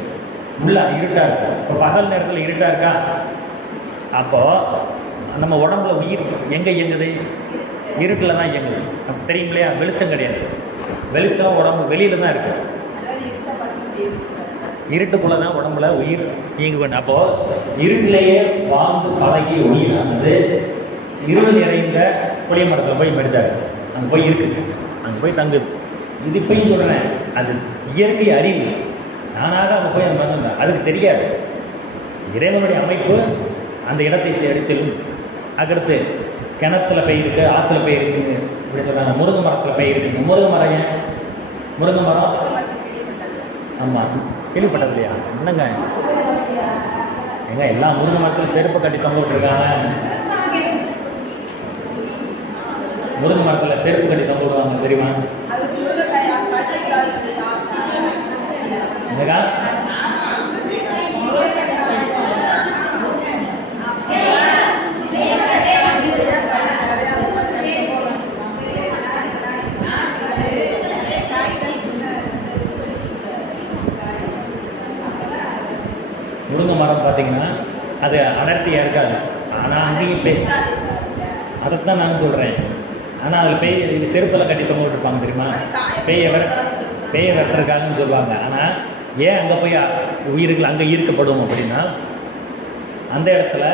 உள்ள இருட்டாக இருக்கும். இப்போ பகல் நேரத்தில் இருட்டாக இருக்கா? அப்போது நம்ம உடம்புல உயிர் எங்கே இயங்குது? இருட்டில் தான் இயங்குது. அப்போ தெரியும் இல்லையா? வெளிச்சம் கிடையாது, வெளிச்சம் உடம்பு வெளியில் தான் இருக்குது. இருட்டுக்குள்ளே தான் உடம்புல உயிர் இயங்க வேண்டும். அப்போது இருட்டிலேயே வாழ்ந்து பழகிய உயிரானது இருள் நிறைந்த புளிய மரத்தில் போய் மெடிச்சாரு. அங்கே போய் இருக்குது, அங்கே போய் தங்குது. இது இப்பயும் சொல்கிறேன், அது இயற்கை அறிவு. நானாக அங்கே போய் அந்த மறந்துட்டேன், அதுக்கு தெரியாது. இறைவனுடைய அமைப்பு அந்த இடத்தை தேடி செல்லும். அதுக்கடுத்து கிணத்துல பெய் இருக்கு, ஆற்றுல பெய் இருக்குன்னு இப்படி சொல்கிறாங்க. முருங்கை மரத்தில் பெய் இருக்குங்க. முருங்கை மரம் ஏன்? முருங்கை மரம் ஆமாம், கேள்விப்பட்டது இல்லையா? என்னங்க எங்க எல்லா முருங்கை மரத்தில் செருப்பு கட்டி தொங்க விட்டுருக்காங்க. முருங்கை மரத்தில் செருப்பு கட்டி தொங்க விடுவாங்க, தெரியுமா? என்னக்கா? முருங்கை மரம் பார்த்தீங்கன்னா அது அடர்த்தியாக இருக்காது, ஆனால் அங்கேயும் அதைத்தான் நான் சொல்கிறேன். ஆனால் அதில் பேய் செருப்பில் கட்டி தொங்க விட்டுருப்பாங்க, தெரியுமா? பேயை வெட்டுறதுக்காகன்னு சொல்லுவாங்க. ஆனால் ஏன் அங்கே போய் உயிர்கள் அங்கே ஈர்க்கப்படும் அப்படின்னா, அந்த இடத்துல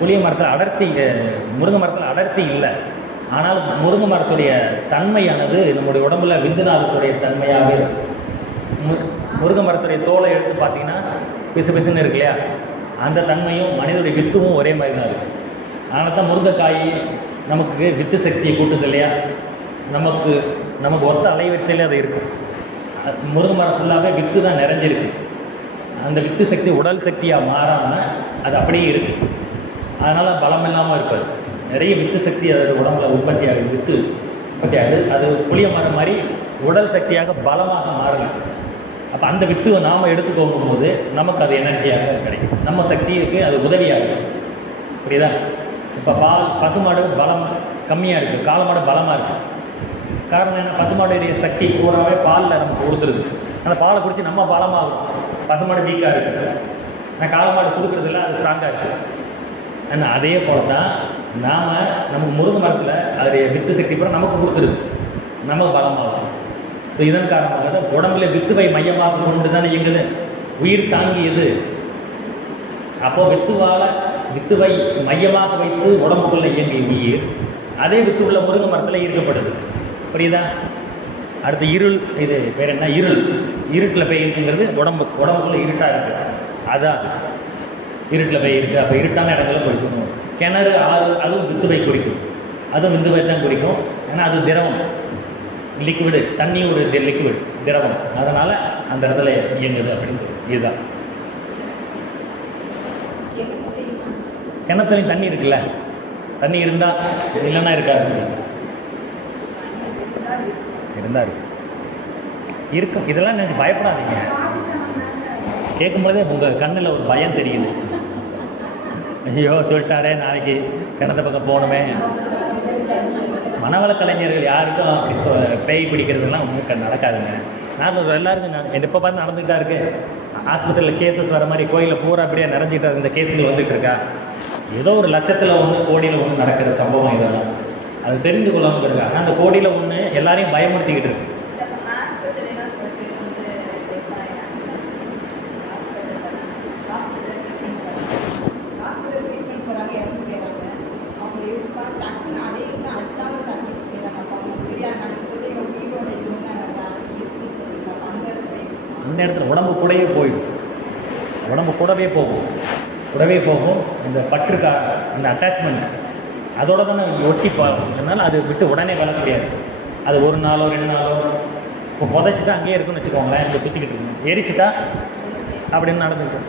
புளிய மரத்தில் அடர்த்தி, முருங்கை மரத்தில் அடர்த்தி இல்லை. ஆனால் முருங்கை மரத்துடைய தன்மையானது நம்முடைய உடம்புல விந்துநாதத்துடைய தன்மையாகவே இருக்கும். முருங்கை மரத்துடைய தோலை எடுத்து பார்த்தீங்கன்னா பிசு பிசுன்னு இருக்கு இல்லையா? அந்த தன்மையும் மனிதனுடைய வித்துவும் ஒரே மாதிரி தான் இருக்குது. அதனால தான் முருங்கைக்காய் நமக்கு வித்து சக்தியை கூட்டுது இல்லையா? நமக்கு ஒத்த அலைவரிசையில் அது இருக்கும். முருங்கை மரம் ஃபுல்லாகவே வித்து தான் நிறைஞ்சிருக்கு. அந்த வித்து சக்தி உடல் சக்தியாக மாறாமல் அது அப்படியே இருக்குது. அதனால் பலம் இல்லாமல் இருக்காது. நிறைய வித்து சக்தி அதோட உடம்புல உற்பத்தி ஆகுது, வித்து உற்பத்தி ஆகுது. அது புளிய மரம் மாதிரி உடல் சக்தியாக பலமாக மாறுது. அப்போ அந்த வித்துவை நாம் எடுத்துக்கோங்கும் போது நமக்கு அது எனர்ஜியாக கிடைக்கும், நம்ம சக்திக்கு அது உதவியாகும். புரியுதா? இப்போ பசுமாடு பலம் கம்மியாக இருக்குது, காளமாடு பலமாக இருக்குது. காரணம் என்ன? பசுமாடுடைய சக்தி பூராவே பாலில் நமக்கு கொடுத்துருது. அந்த பாலை குடித்து நம்ம பலமாகும். பசுமாடு வீக்காக இருக்குது, நான் காளமாடு கொடுக்குறதில்ல, அது ஸ்ட்ராங்காக இருக்குது. ஆனால் அதே போல் தான் நமக்கு முருங்கை மரத்தில் அதோடைய வித்து சக்தி பூரா நமக்கு கொடுத்துருது, நம்ம பலமாகும். ஸோ இதன் காரணமாக தான் உடம்புல வித்துவை மையமாக கொண்டு தானே இயங்குது, உயிர் தாங்கியது. அப்போது வித்துவை மையமாக வைத்து உடம்புக்குள்ளே இயங்கிய உயிர் அதே வித்து உள்ள முருங்கை மரத்தில் ஈர்க்கப்படுது. புரியுதா? அடுத்து இருள், இது பேர் என்ன? இருட்டில் போய் இருக்குங்கிறது உடம்புக்குள்ளே இருட்டாக இருக்குது, அதான் இருட்டில் போய் இருக்குது. அப்போ இருட்டான இடங்களில் போய் சொல்லணும். கிணறு, ஆறு, அதுவும் வித்துவை குறிக்கும், அதுவும் விந்துவை தான் குறிக்கும். ஏன்னா அது திரவம், லிக்விடு, தண்ணி ஒரு லிக்விட் திரவம், அதனால் அந்த இடத்துல இயங்குது அப்படின்னு சொல்லி. இதுதான் கிணத்துலையும் தண்ணி இருக்குல்ல, தண்ணி இருந்தால் இல்லைன்னா இருக்காது, இருந்தால் இருக்கும். இதெல்லாம் நினச்சி பயப்படாதீங்க. கேட்கும்போதே உங்கள் கண்ணில் ஒரு பயம் தெரியுது. ஐயோ சொல்லிட்டாரே, நாளைக்கு கிணத்த பக்கம் போகணுமே. மனவள கலைஞர்கள் யாருக்கும் அப்படி பேய் பிடிக்கிறதுலாம் ஒன்றும் நடக்காதுங்க. நான் எல்லாருக்கும் எப்போ பார்த்து நடந்துகிட்டு தான் இருக்கு. ஆஸ்பத்திரியில் கேசஸ் வர மாதிரி கோயிலில் பூரா அப்படியே நிறைஞ்சிட்டு இந்த கேஸுகள் வந்துட்டு இருக்கா. ஏதோ ஒரு லட்சத்தில் ஒன்று கோடியில் ஒன்று நடக்கிற சம்பவம் இதெல்லாம். அது தெரிந்து கொள்ளாமல் இருக்கா. ஆனால் அந்த கோடியில் ஒன்று எல்லாரையும் பயமுறுத்திக்கிட்டு இருக்கு. அந்த இடத்துல உடம்பு கூடவே போயிடும். உடம்பு கூடவே போகும். இந்த பற்றுக்கா அந்த அட்டாச்மெண்ட் அதோட தானே ஒட்டி அதனால் அது விட்டு உடனே வளர முடியாது. அது ஒரு நாளோ 2 நாளோ இப்போ புதைச்சிட்டா அங்கேயே இருக்குன்னு வச்சுக்கோங்களேன். இங்கே சுற்றிக்கிட்டு இருக்கணும். எரிச்சிட்டா அப்படின்னு நடந்துக்கிட்டு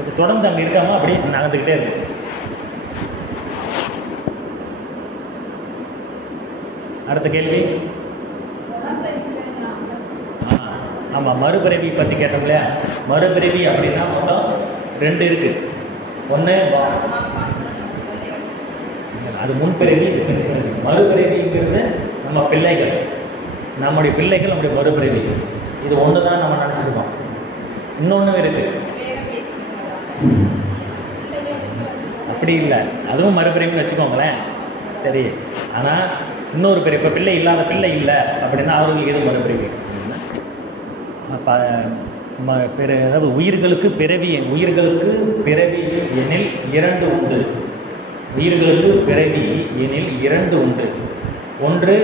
அது தொடர்ந்து அங்கே இருக்காமல் அப்படி நடந்துக்கிட்டே இருக்கும். அடுத்த கேள்வி. ஆமாம், மறுபிறவி பற்றி கேட்டோம் இல்லையா. மறுபிறவி அப்படின்னா மொத்தம் 2 இருக்குது. ஒன்று அது முன்பிறவி, இது பின்பிறவி. மறுபிறவிங்கிறது நம்ம பிள்ளைகள், நம்முடைய பிள்ளைகள் நம்முடைய மறுபிறவி. இது ஒன்று தான் நம்ம நினச்சிருக்கோம். இன்னொன்று இருக்குது, அப்படி இல்லை, அதுவும் மறுபிறவின்னு வச்சுக்கோங்களேன். சரி, ஆனால் இன்னொரு பிறவி, இப்போ பிள்ளை இல்லாத பிள்ளை இல்லை அப்படின்னா அவர்களுக்கு எது மறுபிறவி? அதாவது உயிர்களுக்கு பிறவி எனில் 2 உண்டு. உயிர்களுக்கு பிறவி எனில் 2 உண்டு. ஒன்று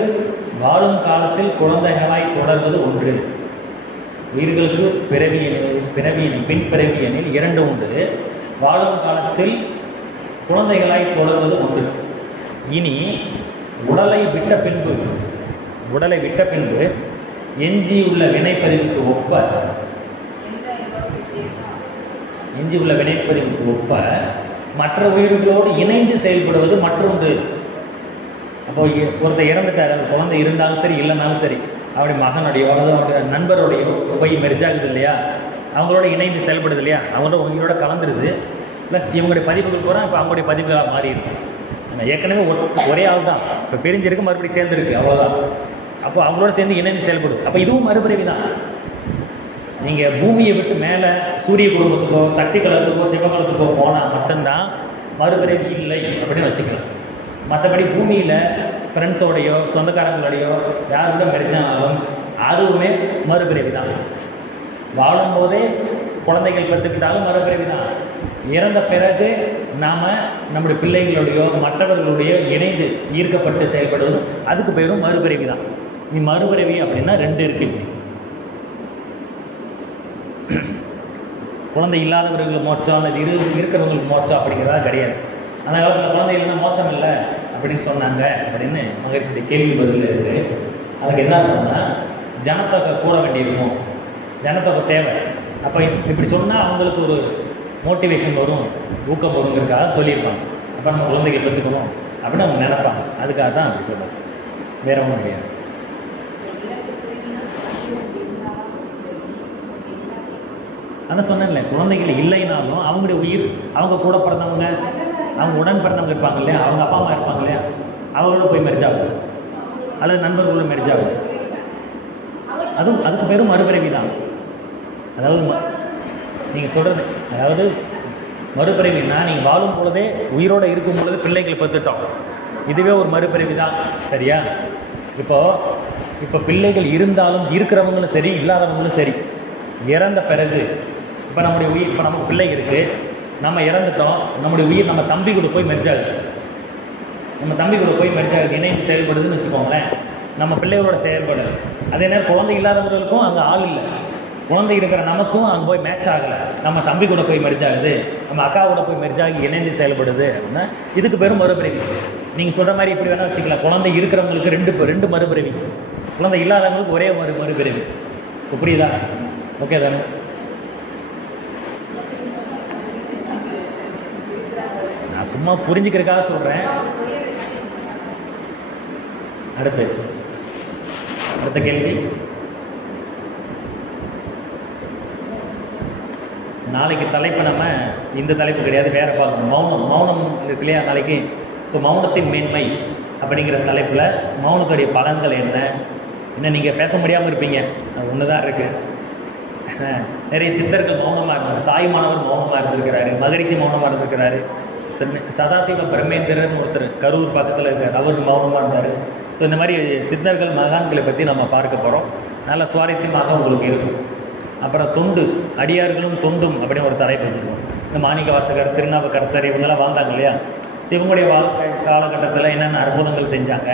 வாழும் காலத்தில் குழந்தைகளாய் தொடர்வது ஒன்று. உயிர்களுக்கு பிறவி எனில் பின்பிறவி எனில் 2 உண்டு. வாழும் காலத்தில் குழந்தைகளாய் தொடர்வது ஒன்று. இனி உடலை விட்ட பின்பு எஞ்சியுள்ள வினைப்பதிவுக்கு ஒப்ப மற்ற உயிர்களோடு இணைந்து செயல்படுவது மற்றொன்று. அப்போ ஒருத்தர் இறந்துட்டார், குழந்தை இருந்தாலும் சரி இல்லைனாலும் சரி, அவருடைய மகனுடையோ அல்லது அவருடைய நண்பருடையோ போய் மெர்ஜாகுது இல்லையா, அவங்களோட இணைந்து செயல்படுது இல்லையா, அவங்களோட உயிரோட கலந்துருது. ப்ளஸ் இவங்களுடைய பதிவுகள் கூட இப்போ அவங்களுடைய பதிவுகளாக மாறிடுது. ஏற்கனவே ஒரே ஆள் தான், இப்போ பிரிஞ்சிருக்கு, மறுபடியும் சேர்ந்துருக்கு, அவ்வளோதான். அப்போ அவங்களோட சேர்ந்து இணைந்து செயல்படும். அப்போ இதுவும் மறுபிறவி தான். நீங்கள் பூமியை விட்டு மேலே சூரிய குடும்பத்துக்கோ சக்தி கலத்துக்கோ சிவகலத்துக்கோ போனால் மட்டும்தான் மறுபிறவி இல்லை அப்படின்னு வச்சுக்கலாம். மற்றபடி பூமியில் ஃப்ரெண்ட்ஸோடையோ சொந்தக்காரங்களோடையோ யார் கூட மெரிச்சாலும் அதுவுமே மறுபிறவி தான். வாழும்போதே குழந்தைகள் பெற்றுக்கிட்டாலும் மறுபிறவி தான். இறந்த பிறகு நாம் நம்முடைய பிள்ளைகளுடையோ மற்றவர்களுடையோ இணைந்து ஈர்க்கப்பட்டு செயல்படுவது அதுக்கு பேரும் மறுபிறவி தான். நீ மறுபிறவி அப்படின்னா 2 இருக்குது. குழந்தை இல்லாதவர்களுக்கு மோட்சம் அல்லது இருக்கிறவங்களுக்கு மோட்சம் அப்படிங்கிறதா கிடையாது. அந்த காலத்தில் குழந்தை இல்லைன்னா மோட்சம் இல்லை அப்படின்னு சொன்னாங்க அப்படின்னு மகிழ்ச்சியுடைய கேள்வி பதில் இருக்குது. அதுக்கு என்ன இருக்கும்னா, ஜனத்தொகை கூட வேண்டியிருக்கும், ஜனத்தொகை தேவை. அப்போ இப்படி சொன்னால் அவங்களுக்கு ஒரு மோட்டிவேஷன் வரும், ஊக்கம் வருங்கிறதுக்காக சொல்லியிருப்பாங்க. அப்போ நம்ம குழந்தைகளை பெற்றுக்கணும் அப்படின்னு அவங்க நினைப்பாங்க. அதுக்காக தான் அப்படி சொல்லுவாங்க, வேற ஒன்றும் கிடையாது. அதான் சொன்னேன்ல, குழந்தைகள் இல்லைனாலும் அவங்களுடைய உயிர், அவங்க கூட பிறந்தவங்க, அவங்க உடன் பிறந்தவங்க இருப்பாங்க இல்லையா, அவங்க அப்பா அம்மா இருப்பாங்க இல்லையா, அவங்களோட போய் மெரிஜாகும் அல்லது நண்பர்களோட மெரிஜாகும். அதுக்கு பேரும் மறுபிறவி தான். அதாவது நீங்கள் சொல்கிறது, அதாவது மறுபிறவின்னா நீங்கள் வாழும் பொழுதே உயிரோடு இருக்கும் பொழுது பிள்ளைகளை பெற்றுட்டோம், இதுவே ஒரு மறுபிறவி தான். சரியா? இப்போ பிள்ளைகள் இருந்தாலும் இருக்கிறவங்களும் சரி இல்லாதவங்களும் சரி, இறந்த பிறகு இப்போ நம்முடைய உயிர், இப்போ நமக்கு பிள்ளை இருக்குது, நம்ம இறந்துட்டோம், நம்முடைய உயிர் நம்ம தம்பி கூட போய் மெரிஜாகுது, இணைந்து செயல்படுதுன்னு வச்சுக்கோங்களேன். நம்ம பிள்ளைகளோட செயல்படுது. அதே நேரம் குழந்தை இல்லாதவர்களுக்கும் அங்கே ஆள் இல்லை, குழந்தை இருக்கிற நமக்கும் அங்கே போய் மேட்ச் ஆகலை, நம்ம தம்பி கூட போய் மெரிஜாகுது, நம்ம அக்கா கூட போய் மெரிஜாகி இணைந்து செயல்படுது அப்படின்னா இதுக்கு பேரும் மறுபிறவி. நீங்கள் சொல்கிற மாதிரி இப்படி வேணால் வச்சுக்கலாம், குழந்தை இருக்கிறவங்களுக்கு 2 மறுபிறவி, குழந்தை இல்லாதவங்களுக்கு ஒரே மறுபிறவி. இப்போ புரியுதா? ஓகே தானே? நான் சும்மா புரிஞ்சுக்கிறதுக்காக சொல்கிறேன். அடுத்த கேள்வி. நாளைக்கு தலைப்பு நம்ம இந்த தலைப்பு கிடையாது, வேறு பார்க்கணும். மௌனம் இருக்கு இல்லையா நாளைக்கு. ஸோ மௌனத்தின் மேன்மை அப்படிங்கிற தலைப்பில் மௌனத்துடைய பலன்கள் என்ன, இன்னும் நீங்கள் பேச முடியாமல் இருப்பீங்க, அது ஒன்று தான் இருக்குது. நிறைய சித்தர்கள் மௌனமாக இருந்தார், தாய்மானவர் மௌனமாக இருந்திருக்கிறாரு, மகரிஷி மௌனமாக இருந்திருக்கிறாரு, சதாசிவ பிரம்மேந்திரன் ஒருத்தர் கரூர் பக்கத்தில் இருக்கார், அவர் மௌனமாக இருந்தார். ஸோ இந்த மாதிரி சித்தர்கள் மகான்களை பற்றி நம்ம பார்க்க போகிறோம். நல்ல சுவாரஸ்யமாக உங்களுக்கு இருக்கும். அப்புறம் தொண்டு, அடியார்களும் தொண்டும் அப்படின்னு ஒரு தலைப்பு வச்சுருக்கோம். இந்த மாணிக்க வாசகர், திருநாவுக்கரசர் இவங்கெல்லாம் வாழ்ந்தாங்க இல்லையா. இவங்களுடைய வாழ்க்கை காலகட்டத்தில் என்னென்ன அற்புதங்கள் செஞ்சாங்க,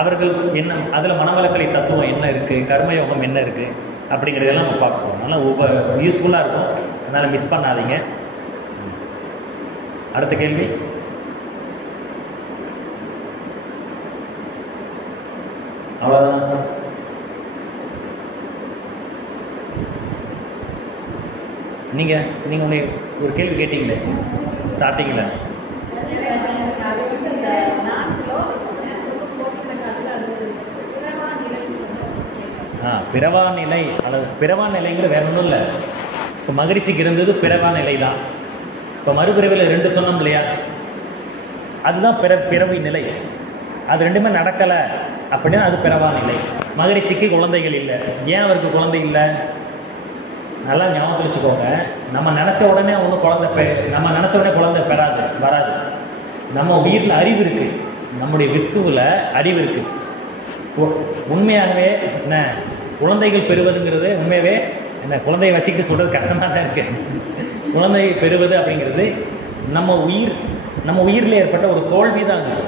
அவர்கள் என்ன, அதில் மனவளக்கலை தத்துவம் என்ன இருக்குது, கர்மயோகம் என்ன இருக்குது அப்படிங்கிறதெல்லாம் நம்ம பார்ப்போம். நல்லா யூஸ்ஃபுல்லாக இருக்கும், அதனால் மிஸ் பண்ணாதீங்க. அடுத்த கேள்வி. அவ்வளோதான். நீங்கள் ஒன்று ஒரு கேள்வி கேட்டீங்களே ஸ்டார்டிங்கில். பிறவா நிலை அல்லது பிறவா நிலைங்கிறது வேற ஒன்றும் இல்லை. இப்போ மகரிஷிக்கு இருந்தது பிறவா நிலை தான். இப்போ மறுபிறவியில் 2 சொன்னோம் இல்லையா, அதுதான் பிறவி நிலை. அது ரெண்டுமே நடக்கலை அப்படின்னா அது பிறவா நிலை. மகரிஷிக்கு குழந்தைகள் இல்லை. ஏன் அவருக்கு குழந்தை இல்லை? நல்லா ஞாபகம் வச்சுக்கோங்க. நம்ம நினச்ச உடனே ஒன்றும் நம்ம நினச்ச உடனே குழந்தை வராது. நம்ம உயிரில் அறிவு இருக்குது, நம்முடைய வித்துவில் அறிவு இருக்குது. உண்மையாகவே என்ன குழந்தைகள் பெறுவதுங்கிறது உண்மையாகவே என்ன, குழந்தையை வச்சுக்கிட்டு சொல்கிறது கஷ்டமாக தான் இருக்குது. குழந்தையை பெறுவது அப்படிங்கிறது நம்ம உயிரில் ஏற்பட்ட ஒரு தோல்வி தான். அது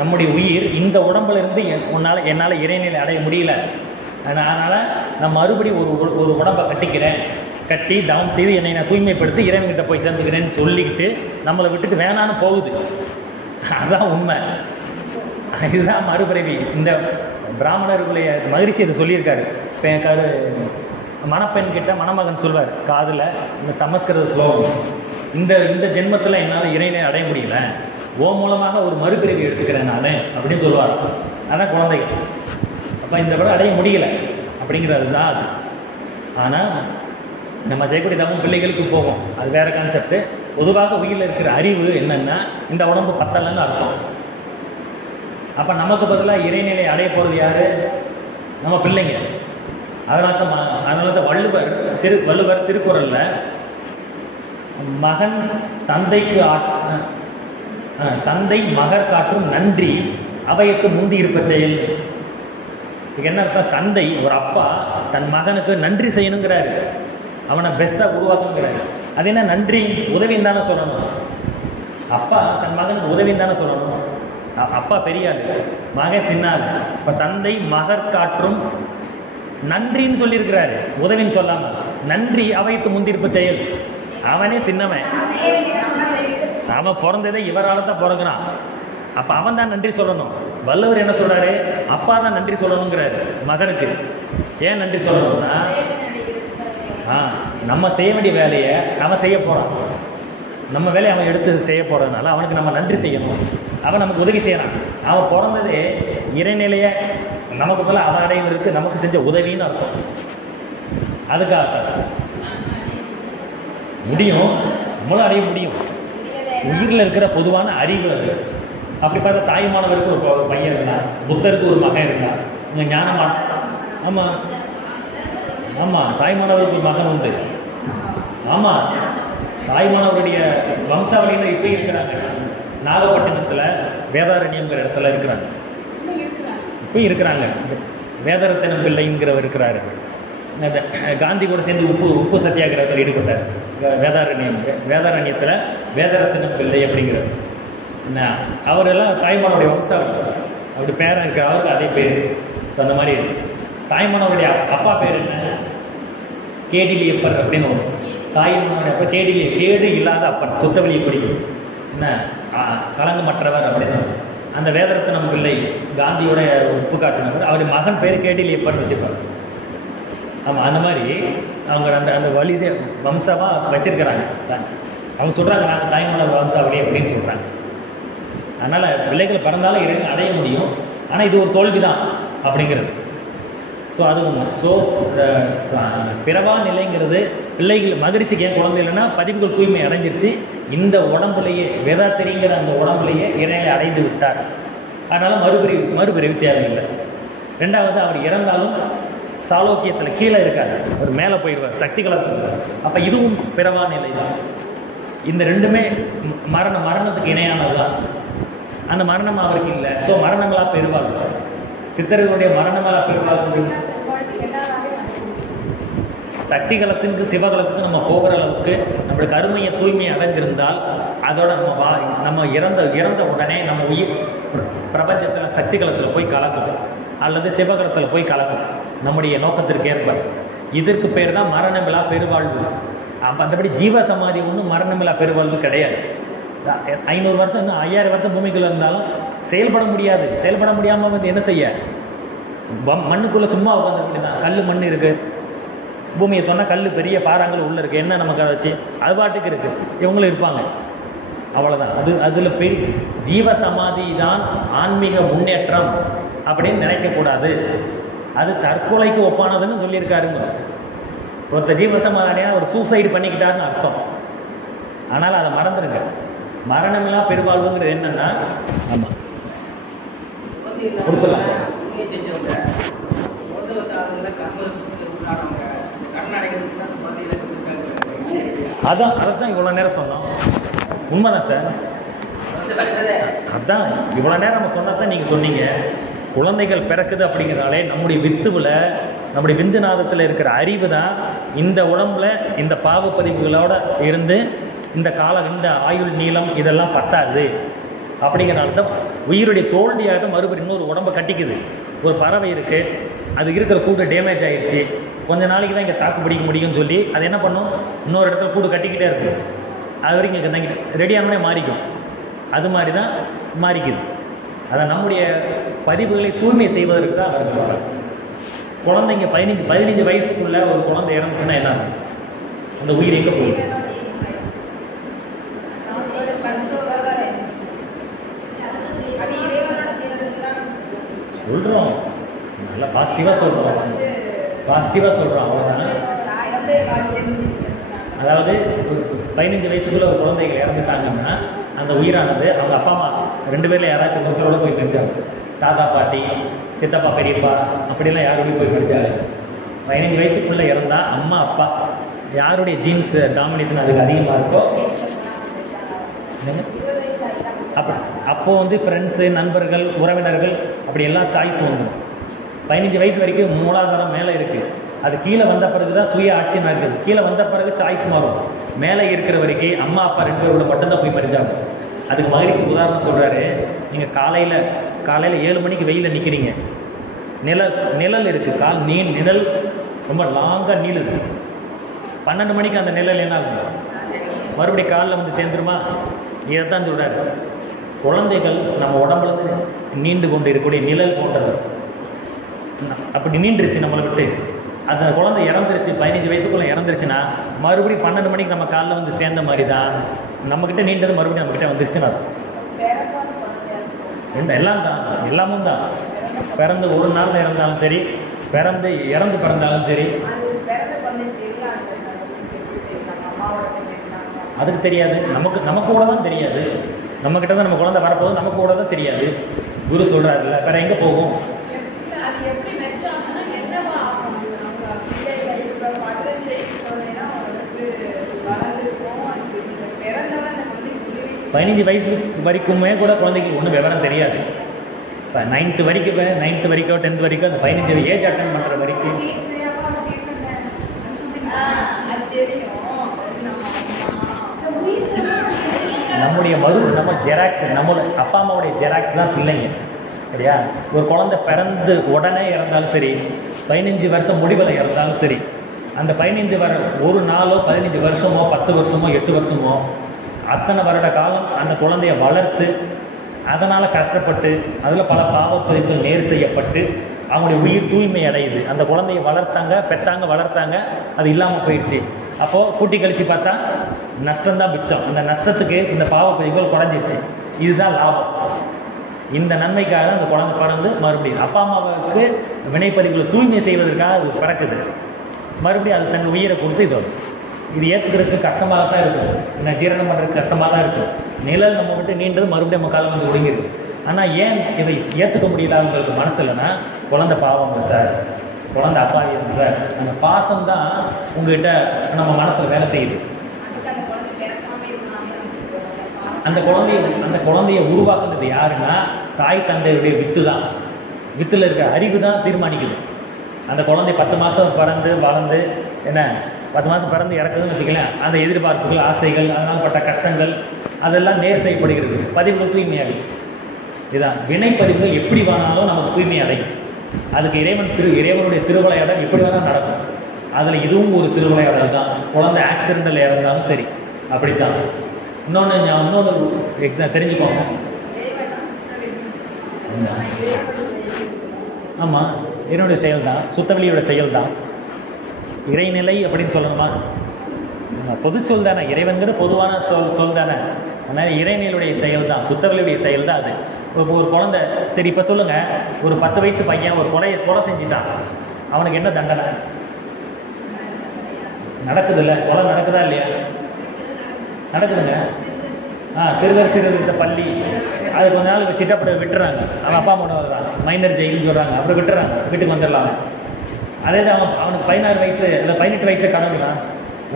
நம்முடைய உயிர் இந்த உடம்புல இருந்து என்னால் இறைநிலை அடைய முடியல, அதனால் நான் மறுபடியும் ஒரு உடம்பை கட்டி தவம் செய்து என்னை நான் தூய்மைப்படுத்தி இறைவன்கிட்ட போய் சேர்ந்துக்கிறேன்னு சொல்லிக்கிட்டு நம்மளை விட்டுட்டு வேணான்னு போகுது. அதுதான் உண்மை, இதுதான் மறுபிறவி. இந்த பிராமணர்களுடைய மகரிஷி இதை சொல்லியிருக்காரு. மணப்பெண் கிட்ட மணமகன் சொல்வார் காதில் இந்த சமஸ்கிருத ஸ்லோகம், இந்த ஜென்மத்தில் என்னால் இறைநிலை அடைய முடியல, ஓ மூலமாக ஒரு மறுபிறவி எடுத்துக்கிறேன் நான் அப்படின்னு சொல்லுவார். அதான் குழந்தைகள். அப்போ இந்த விட அடைய முடியல அப்படிங்கிறது தான் அது. ஆனால் நம்ம செய்யக்கூடிய தவம் பிள்ளைகளுக்கு போகும், அது வேறு கான்செப்ட். பொதுவாக உயிரில் இருக்கிற அறிவு என்னென்னா இந்த உடம்பு பத்தலைன்னு அர்த்தம். அப்போ நமக்கு பதிலாக இறைநிலை அடைய போகிறது யார்? நம்ம பிள்ளைங்க. அதனால தான் வள்ளுவர் திருக்குறளில் மகன் தந்தை மகர் காட்டும் நன்றி அவையத்து முந்தி இருப்ப செயல். இது என்ன அர்த்தம்? தந்தை, ஒரு அப்பா தன் மகனுக்கு நன்றி செய்யணுங்கிறாரு, அவனை பெஸ்ட்டாக உருவாக்கணுங்கிறாரு. அது என்ன நன்றி? உதவின்னு தானே சொல்லணும். அப்பா தன் மகனுக்கு உதவின்னு தானே சொல்லணும். அப்பா பெரிய ஆள், மகன் சின்ன ஆள். இப்போ தந்தை மகர் காற்றும் நன்றின்னு சொல்லியிருக்கிறாரு, உதவின்னு சொல்லாமல். நன்றி அவைத்து முந்திருப்ப செயல். அவனே சின்னவன், அவன் பிறந்ததே இவரால் தான் பிறகுறான். அப்போ அவன் தான் நன்றி சொல்லணும். வள்ளுவர் என்ன சொல்கிறாரு? அப்பா தான் நன்றி சொல்லணுங்கிறாரு மகனுக்கு. ஏன் நன்றி சொல்லணும்னா நம்ம செய்ய வேண்டிய வேலையை அவன் செய்ய போகிறான், நம்ம வேலையை அவன் எடுத்து செய்ய போகிறதுனால அவனுக்கு நம்ம நன்றி செய்யணும். அவன் நமக்கு உதவி செய்யறான். அவன் பிறந்ததே இறைநிலையை நமக்கு போல அவன் அடைவதற்கு நமக்கு செஞ்ச உதவின்னு அர்த்தம். அதுக்காக முடியும், நம்மளும் அடைய முடியும். உயிரில் இருக்கிற பொதுவான அறிவு அது. அப்படி பார்த்தா தாய்மானவருக்கு ஒரு பையன் இருந்தான், புத்தருக்கு ஒரு மகன் இருந்தான், இங்கே ஞானமான. ஆமாம் தாய்மானவருக்கு ஒரு மகன் உண்டு. ஆமாம், தாய்மானவருடைய வம்சாவளியில் இப்போ இருக்கிறாங்க. நாகப்பட்டினத்தில் வேதாரண்யங்கிற இடத்துல இருக்கிறாங்க, இப்போ இருக்கிறாங்க. வேதரத்தினம் பிள்ளைங்கிறவர் இருக்கிறாரு. காந்தி கூட சேர்ந்து உப்பு சத்தியாகிரகத்தில் ஈடுபட்டார். வேதாரண்யத்தில் வேதரத்தினம் பிள்ளை அப்படிங்கிறார். என்ன அவரெல்லாம் தாய்மானவருடைய வம்சாவளி, அப்படி பேரன் இருக்கிற அவருக்கு அதே பேர். ஸோ அந்த மாதிரி தாய்மானவருடைய அப்பா பேர் என்ன? கேடிலியப்பர் அப்படின்னு வரும். தாய்மானவருடைய அப்பா கேடு இல்லாத அப்பன், சுத்தவெளியை பிடிக்கும், என்ன கலங்கமற்றவர் அப்படின்னு. அந்த வேதரத்னம் பிள்ளை காந்தியோட உப்பு காய்ச்சினவர், அவருடைய மகன் பேர் கேடிலியப்பர்னு வச்சுருப்பார். ஆமாம், அந்த மாதிரி அவங்க அந்த வழி வம்சமாக வச்சுருக்கிறாங்க. அவங்க சொல்கிறாங்க நாங்கள் தாய்மானவர் வம்சாவளி அப்படின்னு சொல்கிறாங்க. அதனால் பிள்ளைகள் பிறந்தாலும் இறைவன் அடைய முடியும். ஆனால் இது ஒரு தோல்வி தான் அப்படிங்கிறது. ஸோ அது ஒன்று. ஸோ பிறவா நிலைங்கிறது பிள்ளைகள் மகரிஷிக்கு ஏன் குழந்தை இல்லைன்னா பதிவுகள் தூய்மை அடைஞ்சிருச்சு. இந்த உடம்புலையே வேதாத்திரிங்கிற அந்த உடம்புலையே இறைநிலை அடைந்து விட்டார். அதனால் மறுபிறவி தேவையில்லை. ரெண்டாவது, அவர் இறந்தாலும் சாலோக்கியத்தில் கீழே இருக்காது, அவர் மேலே போயிடுவார், சக்தி கலத்தில். அப்போ இதுவும் பிறவா நிலை தான். இந்த ரெண்டுமே மரணத்துக்கு இணையானது தான். அந்த மரணம் அவருக்கு இல்லை. ஸோ மரணங்களா பெறுவார்கள். சித்தர்களுடைய மரணங்களா பெறுவார்கள். சக்தி கலத்துக்கு சிவகலத்துக்கு நம்ம போகிற அளவுக்கு நம்மளுக்கு அருமையை தூய்மை அடைஞ்சிருந்தால் அதோட நம்ம இறந்த உடனே நம்ம உயிர் பிரபஞ்சத்தில் சக்தி கலத்தில் போய் கலக்கும் அல்லது சிவகலத்தில் போய் கலக்கும் நம்முடைய நோக்கத்திற்கு ஏற்ப. இதற்கு பேர் தான் மரணமில்லா பெருவாழ்வு. அப்போ அந்தபடி ஜீவ சமாதி ஒன்றும் மரணமில்லா பெருவாழ்வு கிடையாது. 500 வருஷம் இன்னும் 5000 வருஷம் பூமிக்குள்ளே இருந்தாலும் செயல்பட முடியாது. செயல்பட முடியாமல் வந்து என்ன செய்ய, மண்ணுக்குள்ளே சும்மா உட்காந்து தான். கல் மண் இருக்குது, பூமியை சொன்னால் கல் பெரிய பாறாங்கள் உள்ளே இருக்குது, என்ன நமக்கு அதை வச்சு அது பாட்டுக்கு இருக்குது, இவங்களும் இருப்பாங்க, அவ்வளோதான். அதில் பெரிய ஜீவ சமாதி தான் ஆன்மீக முன்னேற்றம் அப்படின்னு நினைக்கக்கூடாது. அது தற்கொலைக்கு ஒப்பானதுன்னு சொல்லியிருக்காருங்க. ஒருத்தர் ஜீவ சமாதியாக ஒரு சூசைடு பண்ணிக்கிட்டாருன்னு அர்த்தம். ஆனால் அதை மறந்துடுங்க. மரணமெல்லாம் பெருவாழ்வுங்கிறது என்னன்னா, ஆமாம் சொல்லலாம் சார். அதான் இவ்வளோ நேரம் சொன்னோம். உண்மைதான் சார். அதான் இவ்வளோ நேரம் நம்ம சொன்னதான் நீங்கள் சொன்னீங்க. குழந்தைகள் பிறக்குது அப்படிங்கிறாலே நம்முடைய வித்துவில், நம்முடைய விந்துநாதத்தில் இருக்கிற அறிவு தான் இந்த உடம்புல இந்த பாவப்பதிவுகளோடு இருந்து இந்த ஆயுள் நீளம் இதெல்லாம் பத்தாது. அப்படிங்கிறனால தான் உயிருடைய தோல்வியாக தான் மறுபடியும் இன்னொரு உடம்பை கட்டிக்குது. ஒரு பறவை இருக்குது, அது இருக்கிற கூடு டேமேஜ் ஆகிடுச்சு, கொஞ்ச நாளைக்கு தான் இங்கே தாக்கு பிடிக்க முடியும்னு சொல்லி அது என்ன பண்ணும், இன்னொரு இடத்துல கூடு கட்டிக்கிட்டே இருக்கும். அது வரைக்கும் இங்கே தங்கி ரெடியானே மாறிக்கும். அது மாதிரி தான் மாறிக்குது. அதை நம்முடைய பதிவுகளை தூய்மை செய்வதற்கு தான் வருகிறாங்க. குழந்தைங்க 15 வயசுக்குள்ளே ஒரு குழந்தை இறந்துச்சுன்னா என்ன, அந்த உயிர் எங்கே போகுது? சொல்கிறோம், நல்லா பாசிட்டிவாக சொல்கிறோம், அவ்வளோதான். அதாவது ஒரு 15 வயசுக்குள்ளே ஒரு குழந்தைகள் இறந்துட்டாங்கன்னா அந்த உயிரானது அவங்க அப்பா அம்மா 2 பேரில் யாராச்சும் ஒருத்தரோட போய் பிரிச்சாங்க. தாத்தா பாட்டி, சித்தப்பா பெரியப்பா அப்படிலாம் யாரோடையும் போய் பிரிச்சாங்க. 15 வயசுக்குள்ளே இறந்தால் அம்மா அப்பா யாருடைய ஜீன்ஸ் டாமினேஷன் அதுக்கு அதிகமாக இருக்கோ அப்போது வந்து ஃப்ரெண்ட்ஸு, நண்பர்கள், உறவினர்கள் அப்படி எல்லாம் சாய்ஸ் வந்துடும். 15 வயசு வரைக்கும் மூலாதாரம் மேலே இருக்குது. அது கீழே வந்த பிறகு தான் சுய ஆட்சி நடக்குது. கீழே வந்த பிறகு சாய்ஸ் மாறும். மேலே இருக்கிற வரைக்கும் அம்மா அப்பா 2 பேரோட மட்டும்தான் போய் மறிச்சாங்க. அதுக்கு மகிழ்ச்சி உதாரணம் சொல்கிறாரு. நீங்கள் காலையில் 7 மணிக்கு வெயிலில் நிற்கிறீங்க, நிழல் இருக்குது, நிழல் ரொம்ப லாங்காக நீளுது. 12 மணிக்கு அந்த நிழல் என்ன ஆகும், மறுபடியும் காலில் வந்து சேர்ந்துருமா? இதைத்தான் சொல்கிறாரு. குழந்தைகள் நம்ம உடம்புலேருந்து நீண்டு கொண்டு இருக்கக்கூடிய நிழல் போன்றது. அப்படி நீண்டுருச்சு நம்மளை விட்டு, அந்த குழந்தை இறந்துருச்சு, 15 வயசுக்குள்ளே இறந்துருச்சுன்னா மறுபடியும் 12 மணிக்கு நம்ம காலில் வந்து சேர்ந்த மாதிரி தான் நம்மக்கிட்ட நீண்டது மறுபடியும் நம்மக்கிட்ட வந்துருச்சுன்னா எல்லாமும் தான். பிறந்து ஒரு நாளில் இறந்தாலும் சரி, இறந்து பிறந்தாலும் சரி, அதுக்கு தெரியாது. நமக்கு கூட தான் தெரியாது. நம்மக்கிட்ட தான் நம்ம குழந்தை வரப்போகுது, நமக்கு கூட தான் தெரியாது. குரு சொல்கிறாருல்ல, வேற எங்கே போகும்? பதினஞ்சு வயசு வரைக்குமே கூட குழந்தைக்கு ஒன்றும் விவரம் தெரியாது. இப்போ 9th வரைக்கும் 10th வரைக்கும் அந்த 15 ஏஜ் அட்டன் பண்ணுற வரைக்கும் நம்ம ஜெராக்ஸ், நம்மளோட அப்பா அம்மாவுடைய ஜெராக்ஸ் தான் பிள்ளைங்க, சரியா? ஒரு குழந்தை பிறந்து உடனே இறந்தாலும் சரி, 15 வருஷம் முடிவில் இறந்தாலும் சரி, அந்த 15 ஒரு நாளோ 15 வருஷமோ 10 வருஷமோ 8 வருஷமோ அத்தனை வருட காலம் அந்த குழந்தைய வளர்த்து அதனால் கஷ்டப்பட்டு அதில் பல பாவப்பதிவுகள் நேர் செய்யப்பட்டு அவங்களுடைய உயிர் தூய்மை அடையுது. அந்த குழந்தைய வளர்த்தாங்க, அது இல்லாமல் போயிடுச்சு. அப்போது கூட்டி கழித்து பார்த்தா நஷ்டம்தான் மிச்சம். அந்த நஷ்டத்துக்கு இந்த பாவப்பதிவுகள் குறைஞ்சிருச்சு. இதுதான் லாபம். இந்த நன்மைக்காக அந்த குழந்தை பிறந்து மறுபடியும் அப்பா அம்மாவுக்கு வினைப்பதிவுகளை தூய்மை செய்வதற்காக அது பிறக்குது. மறுபடியும் அது தன் உயிரை கொடுத்து இது வரும். இது ஏற்றுக்கிறதுக்கு கஷ்டமாக தான் இருக்கும், என்ன ஜீரணம் பண்ணுறதுக்கு கஷ்டமாக தான் இருக்கும். நிழல் நம்ம விட்டு நீண்டது மறுபடியும் நம்ம காலம் வந்து ஒடுங்கிருக்கு. ஆனால் ஏன் இதை ஏற்றுக்க முடியலாங்கிறது மனசு இல்லைன்னா, குழந்தை பாவம் இல்லை சார், குழந்தை அப்பாவி இருக்கு சார், அந்த பாசம் தான் உங்ககிட்ட நம்ம மனசில் வேலை செய்யுது. அந்த குழந்தையை உருவாக்குனது யாருன்னா தாய் தந்தையுடைய வித்து தான். வித்தில் இருக்க அறிவு தான் தீர்மானிக்குது. அந்த குழந்தை 10 மாதம் பிறந்து வளர்ந்து என்ன 10 மாதம் பிறந்து இறக்குதுன்னு வச்சுக்கலாம். அந்த எதிர்பார்ப்புகள், ஆசைகள், அதனால் பட்ட கஷ்டங்கள் அதெல்லாம் நேர் செய்யப்படுகிறது. பதிவுகள் தூய்மையாகும். இதுதான் வினைப்பதிவுகள் எப்படி வேணாலும் நமக்கு தூய்மை அடையும். அதுக்கு இறைவனுடைய திருவிளையாடல் எப்படி வேணாலும் நடக்கும். அதில் இதுவும் ஒரு திருவிளையாடல் தான். குழந்தை ஆக்சிடென்டில் இறந்தாலும் சரி அப்படித்தான். இன்னொன்று எக்ஸாம் தெரிஞ்சுக்கோங்க. ஆமாம், இறைவனுடைய செயல் தான், சுத்தவெளியோட செயல் தான். இறைநிலை அப்படின்னு சொல்லணுமா? பொது சொல் தானே, இறைவன்கிற பொதுவான சொல் தானே. அதனால் இறைநிலையுடைய செயல் தான், சுத்தவெளியுடைய செயல் தான் அது. இப்போ ஒரு குழந்தை, சரி இப்போ சொல்லுங்கள், ஒரு 10 வயசு பையன் ஒரு கொலை செஞ்சுட்டான், அவனுக்கு என்ன தண்டனை நடக்குதுல்ல? கொலை நடக்குதா இல்லையா? நடக்குதுங்க. சிறுவர் பள்ளி அது கொஞ்ச நாள் வச்சுட்டு அப்புறம் விட்டுறாங்க. அவன் அப்பா அம்மா வர்றாங்க, மைனர் ஜெயில்னு சொல்கிறாங்க, அப்புறம் விட்டுறாங்க, வீட்டுக்கு வந்துடலாம். அதே தான் அவனுக்கு 16 வயசு இல்லை 18 வயசு கடவுளான்.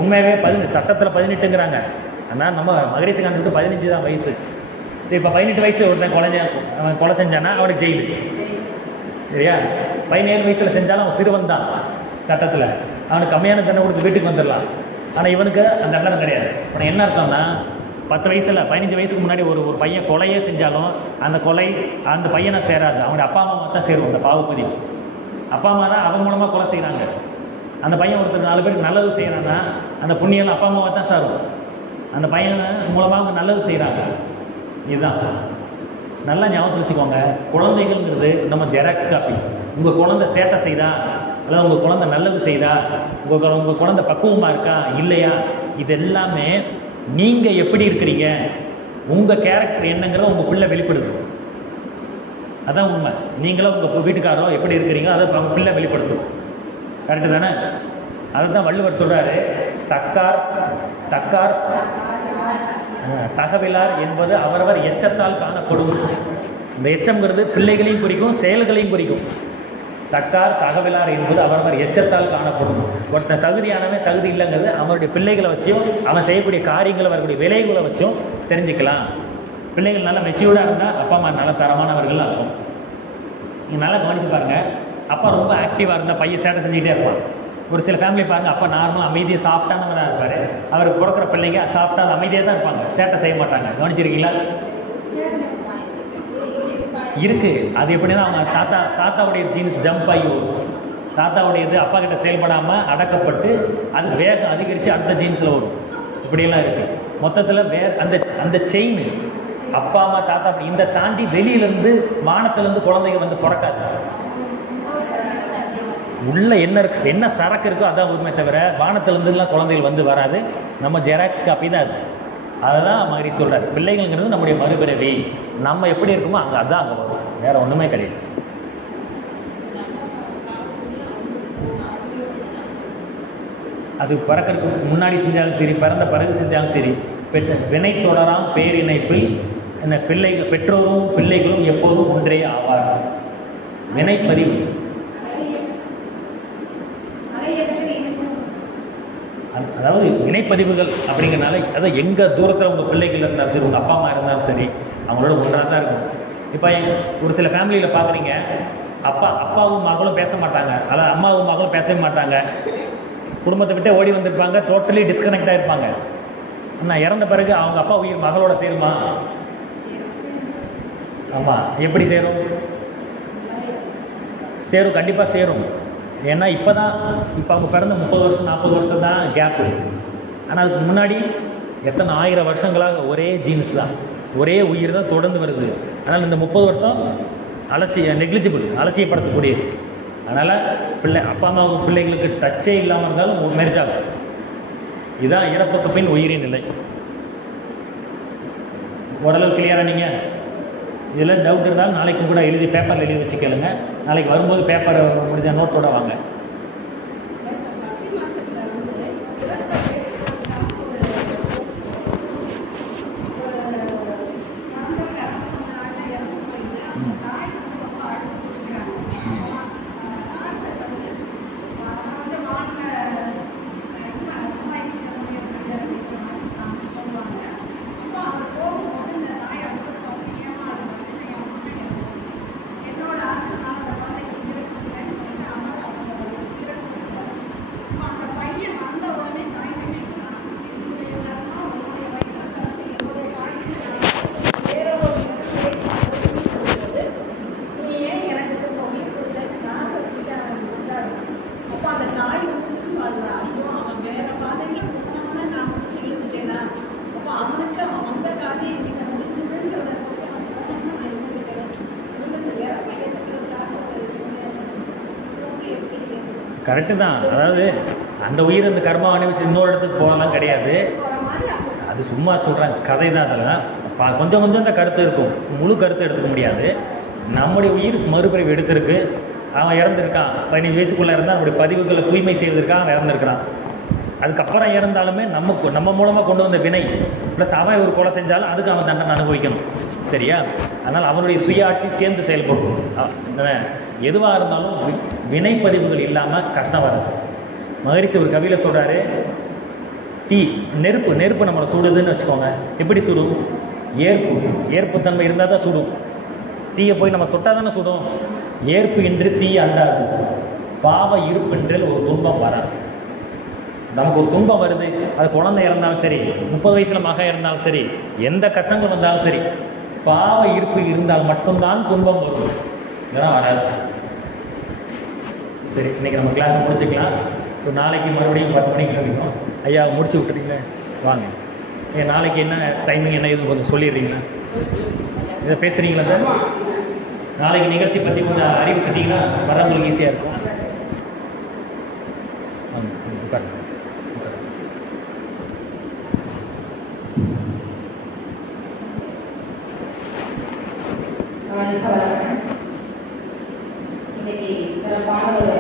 உண்மையாகவே சட்டத்தில் 18ங்கிறாங்க. ஆனால் நம்ம மகரிஷி காந்தத்துக்கு 15 தான் வயசு. இப்போ 18 வயசு ஒருத்தன் அவன் கொலை செஞ்சானா அவனுக்கு ஜெயிலு, சரியா? 17 வயசில் செஞ்சாலும் அவன் சிறுவன் தான் சட்டத்தில். அவனுக்கு கம்மியான தண்டனை கொடுத்து வீட்டுக்கு வந்துடலாம். ஆனால் இவனுக்கு அந்த தண்டனை கிடையாது. ஆனால் என்ன அர்த்தம்னா, 10 வயசில் 15 வயசுக்கு முன்னாடி ஒரு பையன் கொலையே செஞ்சாலும் அந்த கொலை அந்த பையனை சேராது, அவனுடைய அப்பா அம்மா தான் சேரும். அந்த பாவப்பதிவு அப்பா அம்மா தான் அவன் மூலமாக கொலை செய்கிறாங்க. அந்த பையன் ஒருத்தர் 4 பேருக்கு நல்லது செய்கிறான்னா அந்த புண்ணியம் அப்பா அம்மாவை தான் சாரும். அந்த பையன் மூலமாக அவங்க நல்லது செய்கிறாங்க. இதுதான் நல்லா ஞாபகம் வச்சுக்கோங்க. குழந்தைகள்ங்கிறது நம்ம ஜெராக்ஸ் காப்பி. உங்கள் குழந்தை சேட்டை செய்தா, அல்லது உங்கள் குழந்தை நல்லது செய்தா, உங்கள் குழந்தை பக்குவமாக இருக்கா இல்லையா, இது எல்லாமே நீங்கள் எப்படி இருக்கிறீங்க, உங்கள் கேரக்டர் என்னங்கிறத உங்கள் பிள்ளை வெளிப்படுது. அதான் உண்மை. நீங்களும் உங்கள் வீட்டுக்காரோ எப்படி இருக்கிறீங்க அதை அவங்க பிள்ளை வெளிப்படுத்தும். கரெக்டு தானே? அதை தான் வள்ளுவர் சொல்கிறாரு, தக்கார் தகவலார் என்பது அவரவர் எச்சத்தால் காணப்படும். இந்த எச்சம்ங்கிறது பிள்ளைகளையும் குறிக்கும், செயல்களையும் குறிக்கும். தக்கார் தகவலார் என்பது அவரவர் எச்சத்தால் காணப்படும். ஒருத்தன் தகுதியானவன் தகுதி இல்லைங்கிறது அவனுடைய பிள்ளைகளை வச்சும் அவன் செய்யக்கூடிய காரியங்களை வரக்கூடிய விளைவுகளை வச்சும் தெரிஞ்சுக்கலாம். பிள்ளைகள் நல்லா மெச்சூர்டாக இருந்தால் அப்பா அம்மா நல்ல தரமானவர்கள் அர்த்தம். நீங்கள் நல்லா கவனித்து பாருங்கள். அப்பா ரொம்ப ஆக்டிவாக இருந்தால் பையன் சேட்டை செஞ்சுக்கிட்டே இருப்பான். ஒரு சில ஃபேமிலி பாருங்கள், அப்பா நார்மலாக அமைதியாக சாஃப்டானவனாக இருப்பார். அவருக்கு பிறக்கிற பிள்ளைங்க சாஃப்டாக அமைதியாக தான் இருப்பாங்க, சேட்டை செய்ய மாட்டாங்க. கவனிச்சிருக்கீங்களா? இருக்குது. அது எப்படின்னா அவங்க தாத்தாவுடைய ஜீன்ஸ் ஜம்ப் ஆகி வரும். தாத்தாவுடையது அப்பா கிட்ட செயல்படாமல் அடக்கப்பட்டு அது வேகம் அதிகரித்து அடுத்த ஜீன்ஸில் வரும். இப்படியெல்லாம் இருக்குது. மொத்தத்தில் அந்த செயின் அப்பா அம்மா தாத்தா அப்படி இந்த தாண்டி வெளியிலேருந்து வானத்திலேருந்து குழந்தைங்க வந்து பிறக்காது. உள்ள என்ன சரக்கு இருக்கோ அதான் உண்மை தவிர வானத்திலேருந்துலாம் குழந்தைகள் வந்து வராது. நம்ம ஜெராக்ஸ் காப்பி தான் அது. அதை தான் மகரி சொல்கிறார். பிள்ளைகள்ங்கிறது நம்முடைய மறுபிறவி. நம்ம எப்படி இருக்குமோ அதான் அங்கே வரும், வேறு ஒன்றுமே கிடையாது. அது பிறக்கிறதுக்கு முன்னாடி செஞ்சாலும் சரி, பிறந்த பிறகு செஞ்சாலும் சரி, வினை தொடராம் பேரிணைப்பில் என்ன பெற்றோரும் பிள்ளைகளும் எப்போதும் ஒன்றே ஆவார். வினைப்பதிவு அதாவது வினைப்பதிவுகள் அப்படிங்கிறனால அதாவது எங்கே தூரத்தில் உங்கள் பிள்ளைகள் இருந்தாலும் சரி, உங்கள் அப்பா அம்மா இருந்தாலும் சரி, அவங்களோட ஒன்றாக தான் இருக்கும். இப்போ ஒரு சில ஃபேமிலியில் பார்க்குறீங்க, அப்பாவும் மகளும் பேச மாட்டாங்க, அதாவது அம்மாவும் மகளும் பேசவே மாட்டாங்க, குடும்பத்தை விட்டே ஓடி வந்திருப்பாங்க, டோட்டலி டிஸ்கனெக்ட் ஆகிருப்பாங்க. ஆனால் இறந்த பிறகு அவங்க அப்பா உயிர் மகளோட சேருமா? ஆமாம். எப்படி சேரும்? கண்டிப்பாக சேரும். ஏன்னா இப்போ அவங்க பிறந்த 30 வருஷம் 40 வருஷம் தான் கேப்பு. ஆனால் அதுக்கு முன்னாடி எத்தனை 1000 வருஷங்களாக ஒரே ஜீன்ஸ் தான், ஒரே உயிர் தான் தொடர்ந்து வருது. அதனால் இந்த 30 வருஷம் அலட்சியப்படுத்தக்கூடியது. அதனால் அப்பா அம்மா பிள்ளைகளுக்கு டச்சே இல்லாமல் இருந்தாலும் மேரேஜ் ஆகும். இதுதான் இறப்புக்கு பின் உயிரின் நிலை. ஓரளவு கிளியராக நீங்கள் இதில் டவுட் இருந்தாலும் நாளைக்கு கூட எழுதி பேப்பரில் எழுதி வச்சு கேளுங்க. நாளைக்கு வரும்போது பேப்பரை முடிஞ்ச நோட்டோட வாங்க. கரெக்டு தான். அதாவது அந்த உயிர் அந்த கர்மா அனுபவிச்சு இன்னொரு இடத்துக்கு போகலாம் கிடையாது. அது சும்மா சொல்கிறாங்க, கதை தான். அதெல்லாம் கொஞ்சம் கொஞ்சம் அந்த கருத்து இருக்கும், முழு கருத்து எடுத்துக்க முடியாது. நம்முடைய உயிர் மறுபிறவி எடுத்திருக்கு, அவன் இறந்துருக்கான். 15 வயசுக்குள்ளே இருந்தால் நம்முடைய பதிவுகளை தூய்மை செய்வதற்காக அவன் இறந்துருக்கிறான். அதுக்கப்புறம் இறந்தாலுமே நம்ம மூலமாக கொண்டு வந்த வினை ப்ளஸ் அவன் ஒரு கொலை செஞ்சாலும் அதுக்கு அவன் தண்டனை அனுபவிக்கணும். சரியா? அதனால் அவனுடைய சுய ஆட்சி சேர்ந்து செயல்படும். எதுவாக இருந்தாலும் வினைப்பதிவுகள் இல்லாமல் கஷ்டம் வராது. மகரிஷி ஒரு கவியில் சொல்கிறாரு, தீ நெருப்பு நம்மளை சுடுதுன்னு வச்சுக்கோங்க. எப்படி சுடும்? ஏற்புத்தன்மை இருந்தால் தான் சுடும். தீயை போய் நம்ம தொட்டால் தானே சுடும். ஏற்பு இன்றி தீ அண்டாது, பாவ இருப்பென்றில் ஒரு துன்பம் வராது. நமக்கு ஒரு துன்பம் வருது, அது குழந்தை இறந்தாலும் சரி, 30 வயசில் மகன் இருந்தாலும் சரி, எந்த கஷ்டங்கள் வந்தாலும் சரி, பாவ இருப்பு இருந்தால் மட்டும்தான் துன்பம் வரும், இதெல்லாம் வராது. சரி, இன்றைக்கி நம்ம கிளாஸை முடிச்சுக்கலாம். ஸோ நாளைக்கு மறுபடியும் 10 மணிக்கு சந்திப்போம். ஐயா முடிச்சு விட்டுறீங்களே, வாங்க. நாளைக்கு என்ன டைமிங் என்ன இது கொஞ்சம் சொல்லிடுறீங்களா? இதை பேசுகிறீங்களா சார்? நாளைக்கு நிகழ்ச்சி பற்றி கொஞ்சம் அறிவிச்சிட்டிங்கன்னா வரவங்களுக்கு ஈஸியாக இருக்கும். உட்காருங்க. இன்னைக்கு சிறப்பான ஒரு